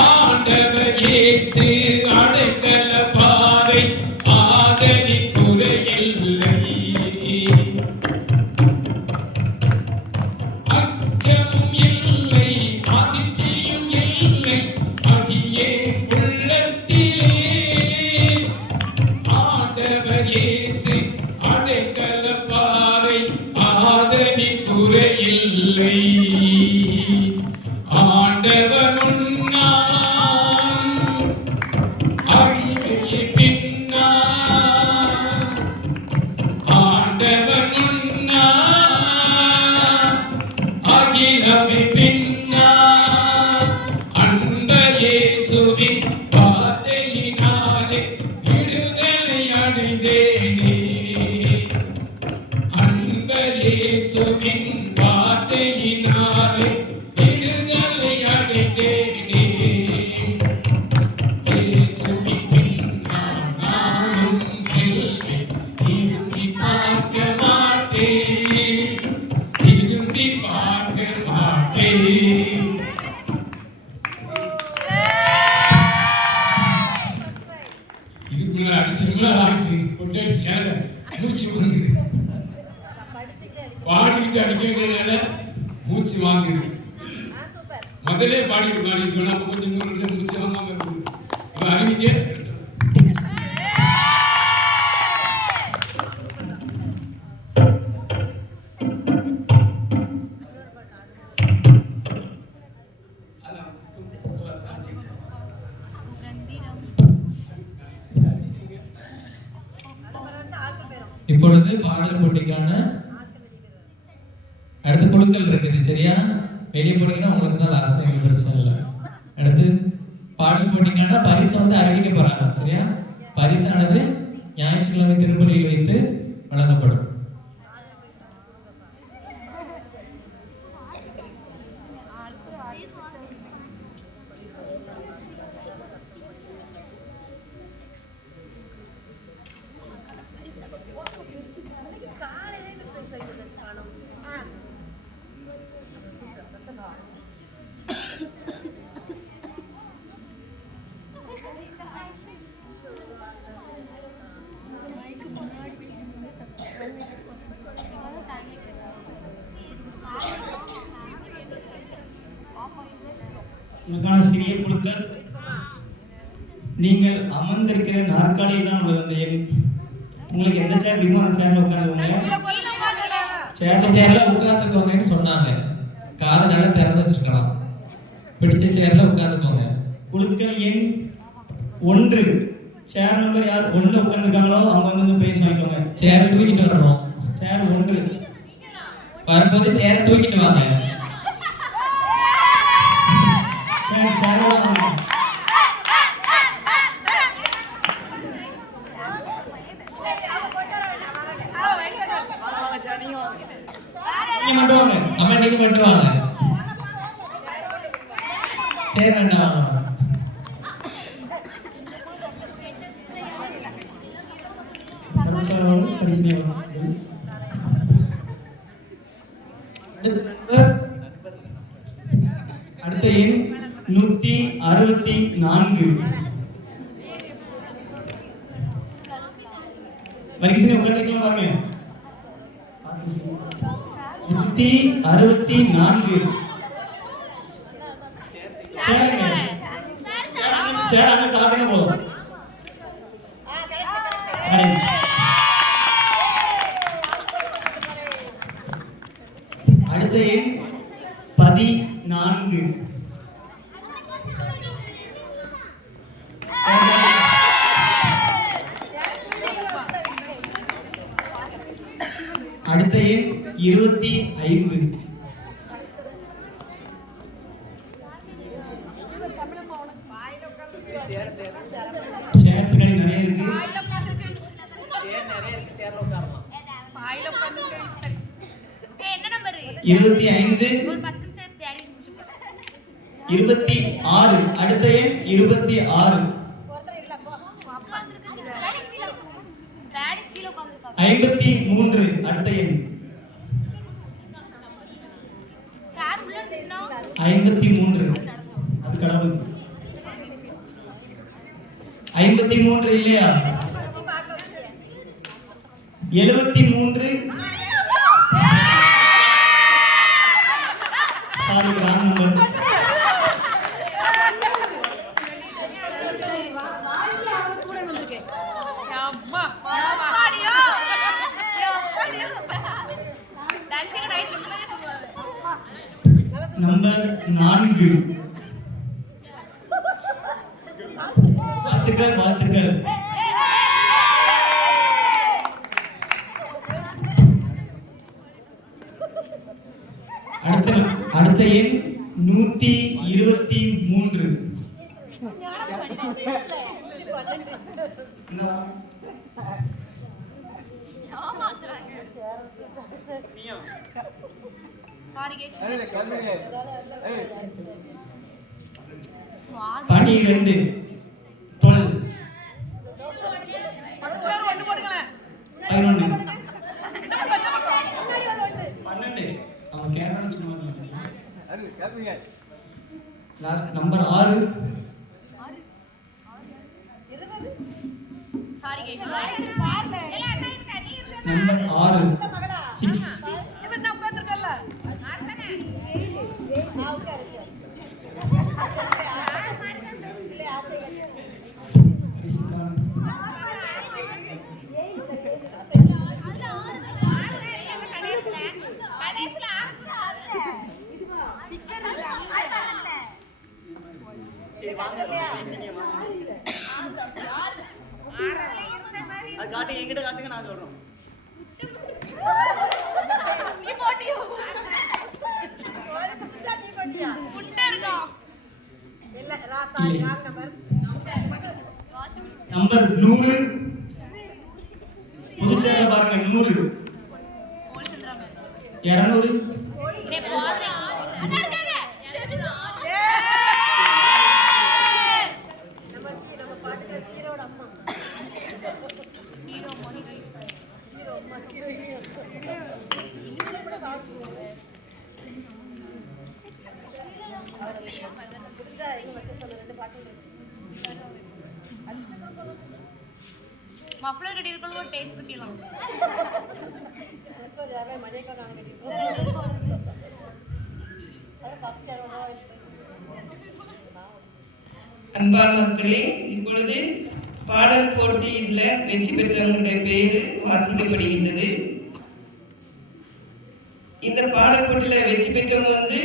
ஆண்டவர் இயேசு அடைக்கல பாதை, ஆதரி குறையில்லை. அச்சமும் இல்லை, அதிர்ச்சியும் இல்லை, அடியே உள்ளத்திலே ஆண்டவர் இயேசு அடைக்கல பாறை, ஆதரி குறையில்லை. ஆண்டவர் முன்னாம் அழிவையை பின்னாம், ஆண்டவர் முன்னாம் அகிலமை பின்னாம், அன்ப இயேசுவின் வார்த்தையினாலே விடுதலை அடைந்தேனே. அன்ப இயேசுவின் வார்த்தையினாலே விடுதலை அடைந்தேனே. இயேசுவின் பின்னால் நானும் செல்வேன், திரும்பி பார்க்க மாட்டேன், திரும்பி பார்க்க மாட்டேன். இதுக்குள்ள அடிச்சுக்குள்ள ஆச்சு கொட்டை சேர மூச்சு வாங்குது, பாடிட்டு அடிக்கிறதுனால மூச்சு வாங்குது. முதலே பாடிட்டு பாடிக்கணும், அப்ப கொஞ்சம் மூச்சு வாங்காம இருக்குது. இப்ப அறிவிக்க இப்பொழுது பாடல் போட்டிக்கான அடுத்த குழுக்கள் இருக்குது. சரியா? வெளியே போனீங்கன்னா உங்களுக்கு தான் லாஸ்ட் டைம், பிரச்சனை இல்லை. அடுத்து பாடல் போட்டிக்கான பரிசு வந்து அறிவிக்க போறாங்க. சரியா? பரிசானது ஞாயிற்றுக்கிழமை திருப்பலியில் வைத்து வழங்கப்படும். உங்களுக்கான சிறிய குழுக்கள், நீங்கள் அமர்ந்திருக்கிற நாற்காலி தான் உங்களுக்கு எந்த சேர் வேணுமோ அந்த சேர்ல உட்காந்துக்கோங்க. சேர்ல உட்காந்துக்கோங்கன்னு சொன்னாங்க. காது நல்லா திறந்து வச்சுக்கலாம். பிடிச்ச சேர்ல உட்காந்துக்கோங்க. குழுக்கள் எண் 1 சேர் நம்பர் யார் 1ல உட்காந்துருக்காங்களோ அவங்க வந்து பேசி வாங்கிக்கோங்க. சேர் தூக்கிட்டு வரணும். சேர் 1 வரும்போது சேர் தூக்கிட்டு வாங்க. சேர் வாங்க. நீங்க மட்டும் வாங்க. அம்மா நீங்க மட்டும் வாங்க. சேர் வேண்டாம். அடுத்த எண் 164. வரிசை உட்காந்துக்கலாம் பாருங்க. 164. சேர் அங்க காட்டுங்க போதும். அடுத்த எண் 14. அடுத்த எண் 25. சேர் பின்னாடி நிறைய இருக்கு. 25. 26. அடுத்த எண் 26. 53. அடுத்த எண் 53. அது கடவுள். 53 இல்லையா? 73. Sorry wrong number. நம்பர் 4. வாழ்த்துக்கள் வாழ்த்துக்கள். அடுத்த எண் 123. பணி 2. 12. 11. 12. அவன் கேட்கணும் சொன்னாங்க. Last number 6. நம்பர் 6. 6. அது காட்டுங்க, என்கிட்ட காட்டுங்க, நான் சொல்றேன். நம்பர் 100. புதுச்சேரி பாருங்க 100. 200. மஃப்ளர் கட்டி இருக்கணும் ஒரு டேஸ்ட் கட்டிடலாம். அன்பான மக்களே, இப்பொழுது பாடல் போட்டியில் வெற்றி பெற்றவர்களுடைய பெயர் வாசிக்கப்படுகின்றது. இந்த பாடல் போட்டியில் வெற்றி பெற்றவங்க வந்து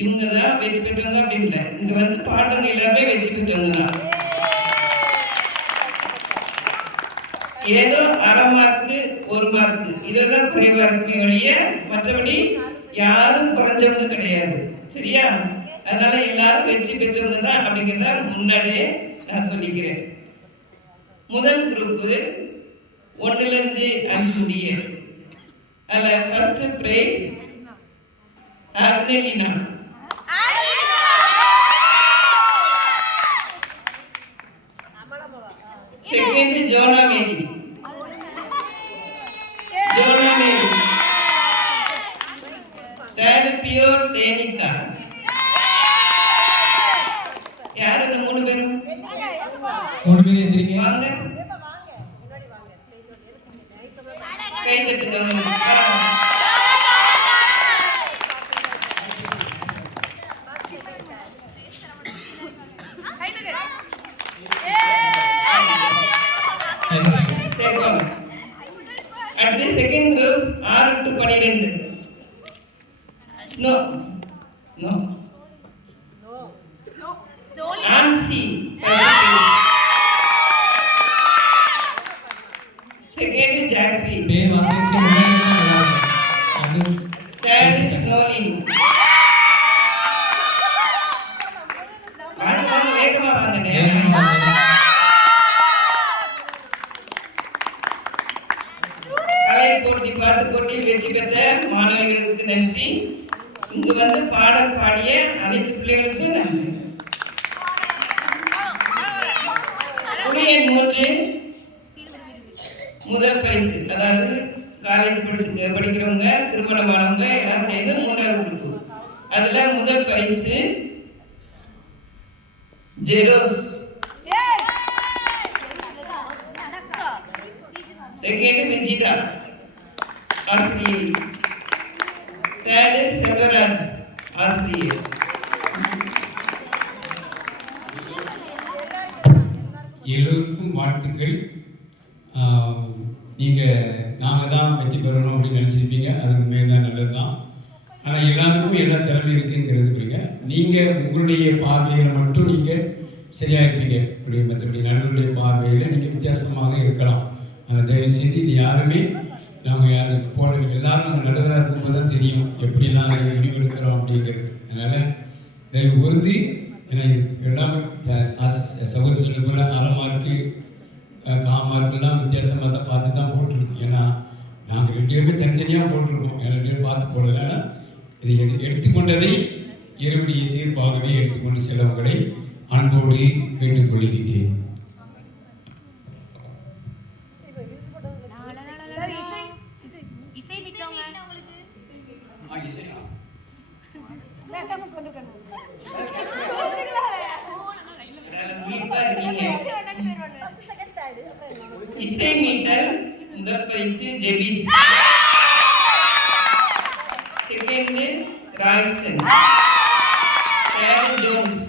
இவங்க தான் வெற்றி பெற்றவங்க அப்படி இல்லை. இங்க வந்து பாடல் எல்லாமே வெற்றி பெற்றவங்க தான். ஏதோ அரை மார்க்கு 1 மார்க்கு இதெல்லாம் குறைவா இருக்குமே ஒழிய மற்றபடி யாரும் குறைஞ்சவங்க கிடையாது. சரியா? அதனால எல்லாரும் வெற்றி பெற்றவங்க தான் அப்படிங்கிறத முன்னாடியே நான் சொல்லிக்கிறேன். முதல் குரூப் 1 ல இருந்து 5 முடிய அதுல ஃபர்ஸ்ட் பிரைஸ் அக்னேலினா, செகண்ட் ஜோனா மேரி, பியோ தேனிகா. யார் இந்த 3 பேரும்? 3 பேர் எந்திரிங்க. வாங்க. கை தட்டுங்க. அடுத்து second group 6 to 12. No. Nancy. Second Jackie. பேர் வாசிச்சு முன்னாடி Third Snowing. வேகமா வாங்க. கலை போட்டி பாட்டு போட்டி வெற்றி பெற்ற மாணவர்களுக்கு நன்றி. இங்கு வந்து பாடல் பாடிய அனைத்து பிள்ளைகளுக்கும் நன்றி. எண் 3 முதல் பரிசு, அதாவது காலேஜ் படிக்கிறவங்க திருமணமானவங்க எல்லாம் சேர்ந்து 3வது குரூப். அதுல முதல் பரிசு ஜெரோஸ், செகண்ட் விஜிதா ஆசிரியர், தேர்ட் செல்வராஜ் ஆசிரியர். எல்லோருக்கும் வாழ்த்துக்கள். நாங்கள் தான் வெற்றி பெறணும் அப்படின்னு நினச்சிருப்பீங்க. அது உண்மையாக நல்லது தான். ஆனால் எல்லாருக்கும் எல்லா திறமை இருக்குங்கிறதுப்பீங்க. நீங்கள் உங்களுடைய பார்வையில் மட்டும் நீங்கள் சரியாக இருப்பீங்க. இப்படி மற்றபடி நடுவருடைய பார்வையில் நீங்கள் வித்தியாசமாக இருக்கலாம். ஆனால் தயவு செய்து இது யாருமே நாங்கள் யாருக்கு போட எல்லாரும் நாங்கள் நடுவராக இருக்கும்போது தான் தெரியும் எப்படிலாம் முடிவெடுக்கிறோம் அப்படிங்கிறது. அதனால் தயவு உறுதி எல்லாமே சகோதரி சொல்ல போல 1/2 மார்க்கு 1/4 மார்க்கெல்லாம் வித்தியாசமாக தான் பார்த்து தான் போட்டிருக்கோம். ஏன்னா நாங்கள் 2 பேருமே தனித்தனியாக போட்டிருக்கோம். 2 பேர் பார்த்து போடுறதுனால இதை எடுத்துக்கொண்டதை இருபடி எதிர்ப்பாகவே எடுத்துக்கொண்டு செல்வங்களை அன்போடு கேட்டுக்கொள்கிறேன். இசை மீட்டர் முதல் பரிசு ஜெபிஸ், செகண்ட் ராய்சன், தேர்ட் ஜோன்ஸ்.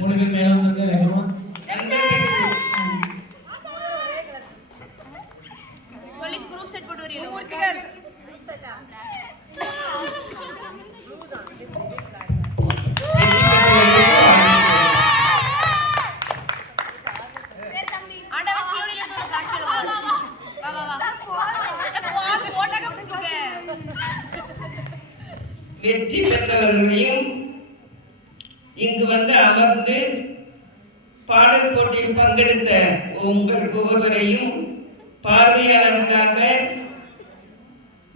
மூணு பேர் மேல வந்து வேகமா குரூப் செட் போட்டு வரீங்க. வெற்றி பெற்றவர்களையும் இங்கு வந்து அமர்ந்து பாடல் போட்டியில் பங்கெடுத்த உங்கள் ஒவ்வொருவரையும் பார்வையாளர்களாக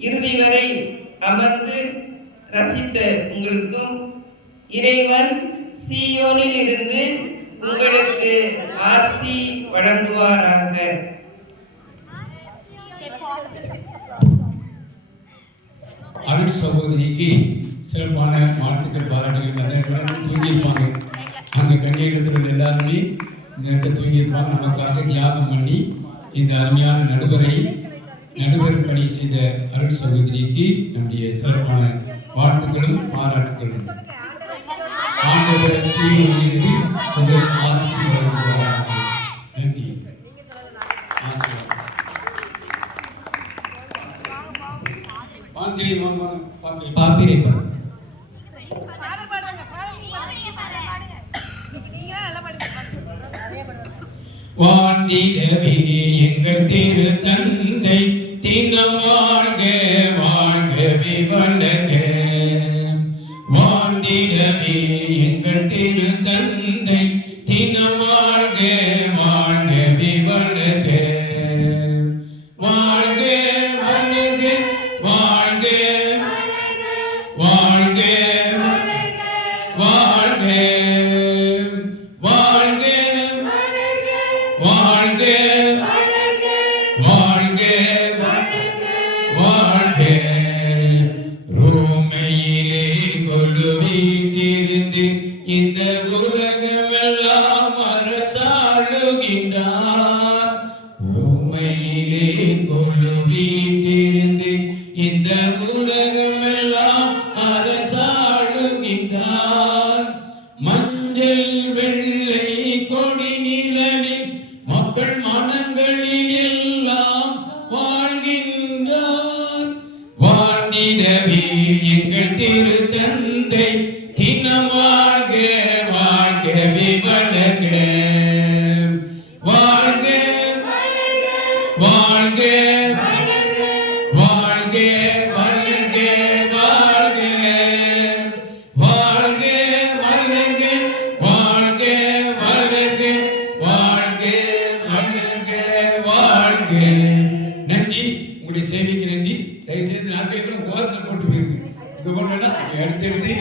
இறுதி வரை அமர்ந்து ரசித்த உங்களுக்கும் இறைவன் சீயோனில் இருந்து உங்களுக்கு ஆசி வழங்குவாராக. அருள் சகோதரிக்கு சிறப்பான வாழ்த்துக்கள் பாராட்டுகள். தூங்கியிருப்பாங்க அங்கே கண்ணியத்தில் எல்லாருமே இந்த தூங்கியிருப்பாங்க. நமக்காக தியாகம் பண்ணி இந்த அருமையான நடுவர் பணி செய்த அருள் சகோதரிக்கு நம்முடைய சிறப்பான வாழ்த்துக்களும் பாராட்டுகளும். ஆண்டவர் சீயோனிலிருந்து உங்களுக்கு ஆசி வழங்குவாராக. நன்றி. பாப்பிரைப்பா வாண்டிடவே எங்கள் திரு தந்தை தினம் வாழ்க வாழ்கவே வளர்க. வாண்டிடவே எங்கள் திரு தந்தை தினம் வாழ்க வாழ்கவே வளர்க. வாழ்க வளர்க வாழ்க வாழ்க வாழ்க வாழ்க வாழ்க வாழ்க மண்ணிலே கொழு வீற்றிருந்து இந்த உலகமெல்லாம் அரசாளுகின்றார். மஞ்சள் வெள்ளை கொடி நிழலில் மக்கள் மனங்களில் எல்லாம் வாழ்கின்றார். வாழ்ந்திடவே எங்கள் திருத்தந்தை தினம் வாழ்க வாழ்கவே வளர்க. வாழ்க வாழ்க வாழ்க வளர்க வாழ்க. வாழ்க வளர்க வாழ்க வளர்க வாழ்க வளர்க வாழ்க. நன்றி, உங்களுடைய சேவைக்கு நன்றி. தயவுசெய்து நாட்களுக்கு ஓரத்தில் போட்டு போயிருக்கு. இது கொண்டா அடுத்தடுத்து